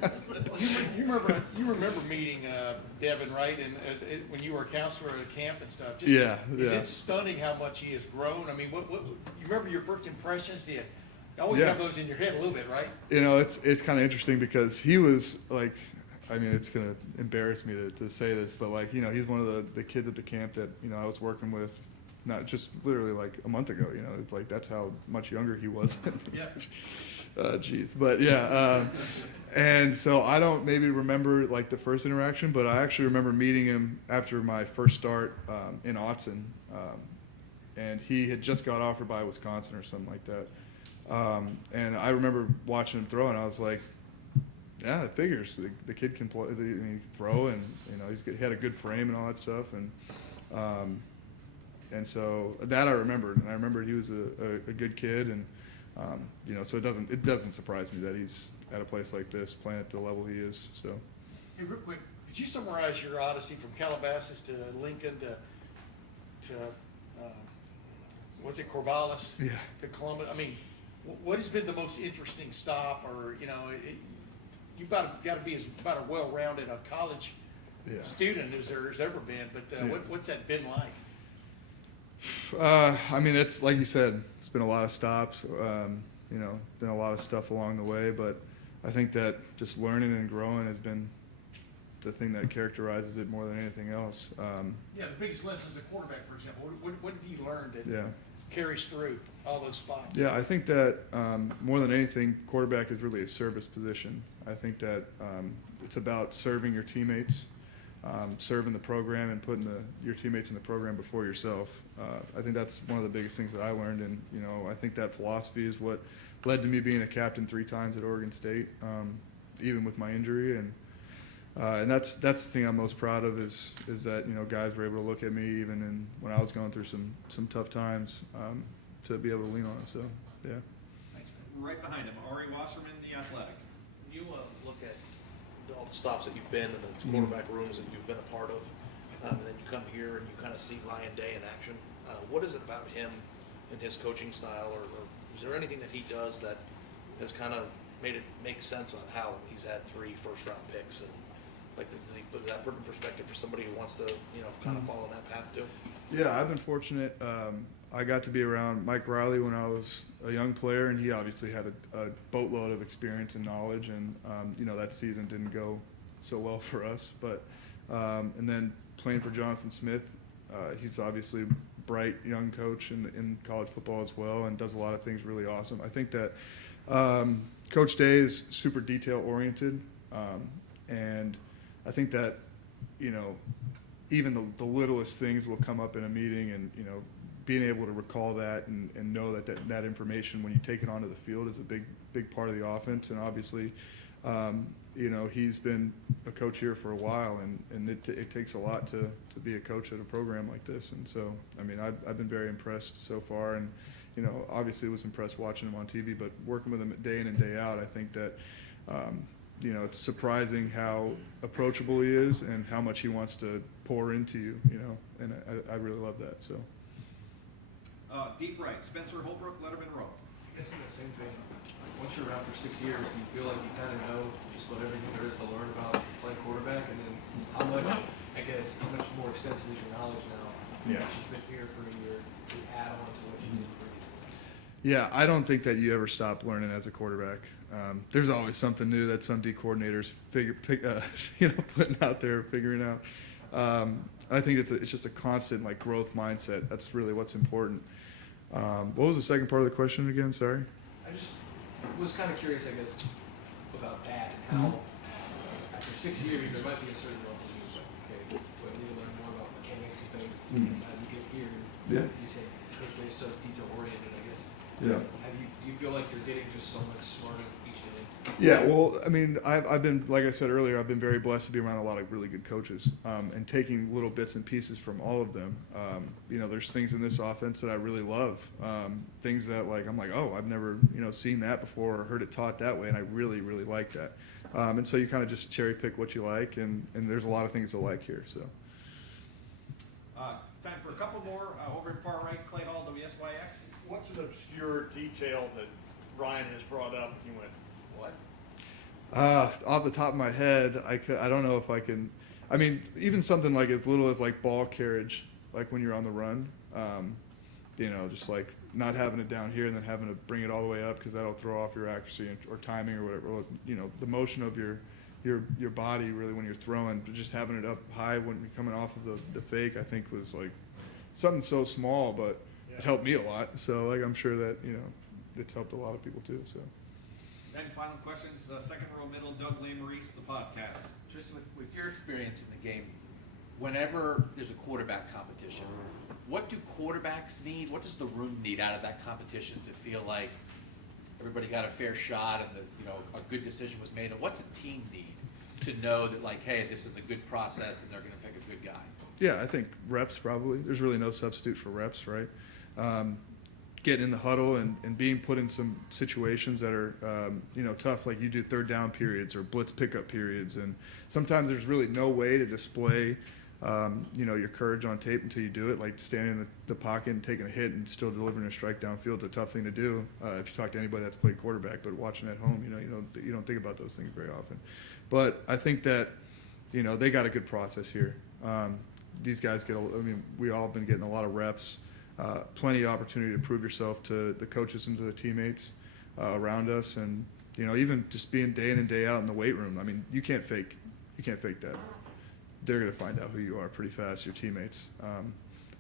You remember meeting Devin, right? And when you were a counselor at a camp and stuff. Just, Yeah. Is it stunning how much he has grown? I mean, what you remember your first impressions? Do you always Yeah. have those in your head a little bit, right? You know, it's kind of interesting because he was like, I mean, it's gonna embarrass me to say this, but, like, you know, he's one of the kids at the camp that, you know, I was working with, not just literally like a month ago. You know, it's like that's how much younger he was. Yeah. Geez, but yeah, and so I don't maybe remember like the first interaction, but I actually remember meeting him after my first start in Autzen, and he had just got offered by Wisconsin or something like that, and I remember watching him throw, and I was like, yeah, it figures the kid can play, he can throw, and, you know, he had a good frame and all that stuff, and so that I remembered, and I remembered he was a good kid, and you know, so it doesn't surprise me that he's at a place like this playing at the level he is. So. Hey, real quick, could you summarize your odyssey from Calabasas to Lincoln to was it Corvallis? Yeah. To Columbus. I mean, what has been the most interesting stop, or you've got to be about a well-rounded a college student as there's ever been. But what's that been like? I mean, it's like you said, it's been a lot of stops. Been a lot of stuff along the way, but I think that just learning and growing has been the thing that characterizes it more than anything else. The biggest lesson as a quarterback, for example, what have you learned that carries through all those spots? Yeah, I think that more than anything, quarterback is really a service position. I think that it's about serving your teammates, serving the program, and putting your teammates in the program before yourself. I think that's one of the biggest things that I learned, and I think that philosophy is what led to me being a captain 3 times at Oregon State, even with my injury, and that's the thing I'm most proud of is that guys were able to look at me even when I was going through some tough times, to be able to lean on it. So yeah. Thanks. Right behind him, Ari Wasserman, The Athletic. You look at all the stops that you've been in, the quarterback rooms that you've been a part of, and then you come here and you kind of see Ryan Day in action. What is it about him and his coaching style, or is there anything that he does that has kind of made it make sense on how he's had 3 first-round picks, and does that put in perspective for somebody who wants to kind of follow that path too? Yeah, I've been fortunate. I got to be around Mike Riley when I was a young player, and he obviously had a boatload of experience and knowledge, and that season didn't go so well for us. But and then playing for Jonathan Smith, he's obviously a bright young coach in college football as well, and does a lot of things really awesome. I think that Coach Day is super detail oriented, and I think that even the littlest things will come up in a meeting, and being able to recall that and know that information when you take it onto the field is a big part of the offense. And obviously, he's been a coach here for a while, and it takes a lot to be a coach at a program like this. And so, I mean, I've been very impressed so far, and obviously was impressed watching him on TV, but working with him day in and day out, I think that it's surprising how approachable he is and how much he wants to pour into you, and I really love that. So. Deep right, Spencer Holbrook, Letterman Row. I guess in the same vein, once you're around for 6 years, do you feel like you kind of know just about everything there is to learn about playing quarterback? And then how much more extensive is your knowledge now? Yeah. You've been here for a year to add on to what you did previously. Yeah, I don't think that you ever stop learning as a quarterback. There's always something new that some D coordinators putting out there, figuring out. I think it's just a constant growth mindset. That's really what's important. What was the second part of the question again? Sorry. I just was kind of curious, I guess, about that and how after 6 years there might be a certain level of use. Okay, but you learn more about mechanics and things. You get here. Yeah. You say Coach Day's so detail oriented, I guess. Yeah. Do you feel like you're getting just so much smarter each day? Yeah, well, I mean, I've been, like I said earlier, I've been very blessed to be around a lot of really good coaches, and taking little bits and pieces from all of them. There's things in this offense that I really love, things that I'm like, oh, I've never, seen that before or heard it taught that way, and I really, really like that. And so you kind of just cherry pick what you like, and there's a lot of things to like here. So. Time for a couple more. Over in far right, Clay Hall, WSYX. What's an obscure detail that Ryan has brought up and you went, what? Off the top of my head, I don't know if I can. I mean, even something as little as ball carriage, when you're on the run, just not having it down here and then having to bring it all the way up because that'll throw off your accuracy or timing or whatever. The motion of your body really when you're throwing, but just having it up high when you're coming off of the fake, I think was something so small, but it helped me a lot. So I'm sure that it's helped a lot of people too. So. Then final questions, second row middle, Doug Maurice, the podcast. Just with your experience in the game, whenever there's a quarterback competition, what do quarterbacks need? What does the room need out of that competition to feel like everybody got a fair shot and a good decision was made? And what's a team need to know that hey, this is a good process and they're going to pick a good guy? Yeah, I think reps probably. There's really no substitute for reps, right? Getting in the huddle and being put in some situations that are, tough, like you do third down periods or blitz pickup periods. And sometimes there's really no way to display you know, your courage on tape until you do it, like standing in the pocket and taking a hit and still delivering a strike downfield. It's a tough thing to do if you talk to anybody that's played quarterback, but watching at home, you know, you don't think about those things very often. But I think that, you know, they got a good process here. These guys we all have been getting a lot of reps, plenty of opportunity to prove yourself to the coaches and to the teammates around us. And, you know, even just being day in and day out in the weight room, I mean, you can't fake that. They're going to find out who you are pretty fast, your teammates.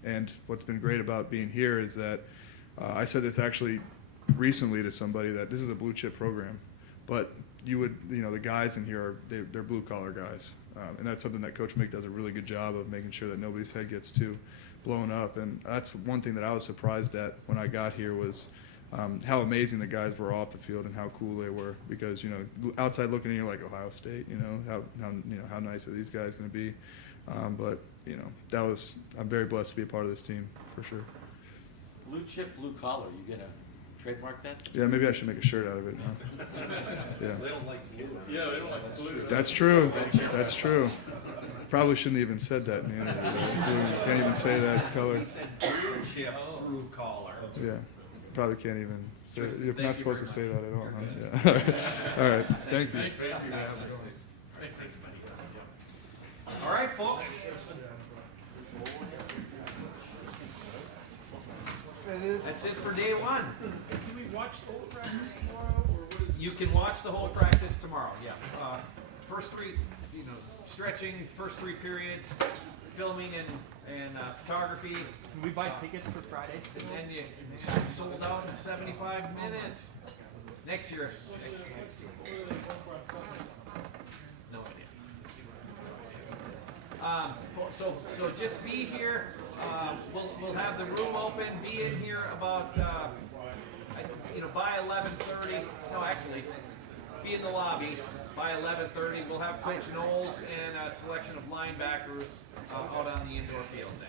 And what's been great about being here is that I said this actually recently to somebody, that this is a blue chip program, but you know, the guys in here they're blue collar guys, and that's something that Coach Mick does a really good job of, making sure that nobody's head gets too blown up. And that's one thing that I was surprised at when I got here, was how amazing the guys were off the field and how cool they were. Because, you know, outside looking in, you're like, Ohio State, you know, how nice are these guys going to be? But, you know, I'm very blessed to be a part of this team for sure. Blue chip, blue collar, you gonna trademark that? Yeah, maybe I should make a shirt out of it. Huh? Yeah. They don't like blue. Yeah, they don't like blue. That's true. That's true. Probably shouldn't even said that in the interview. You can't even say that color. He said blue chip, blue collar. Yeah. Probably can't even say it. You're Thank not you supposed to very say much. that at all, huh? Yeah. All right. Thank you. Thanks, buddy. All right, folks. That's it for day one. Can we watch the whole practice tomorrow, or what is? You can watch the whole practice tomorrow, yeah. First three, you know, stretching, first three periods, filming and photography. Can we buy tickets for Fridays? And then you sold out in 75 minutes. Next year. No idea. So just be here. We'll have the room open. Be in here about by 11:30. No, actually, be in the lobby by 11:30. We'll have Coach Knowles and a selection of linebackers out on the indoor field there.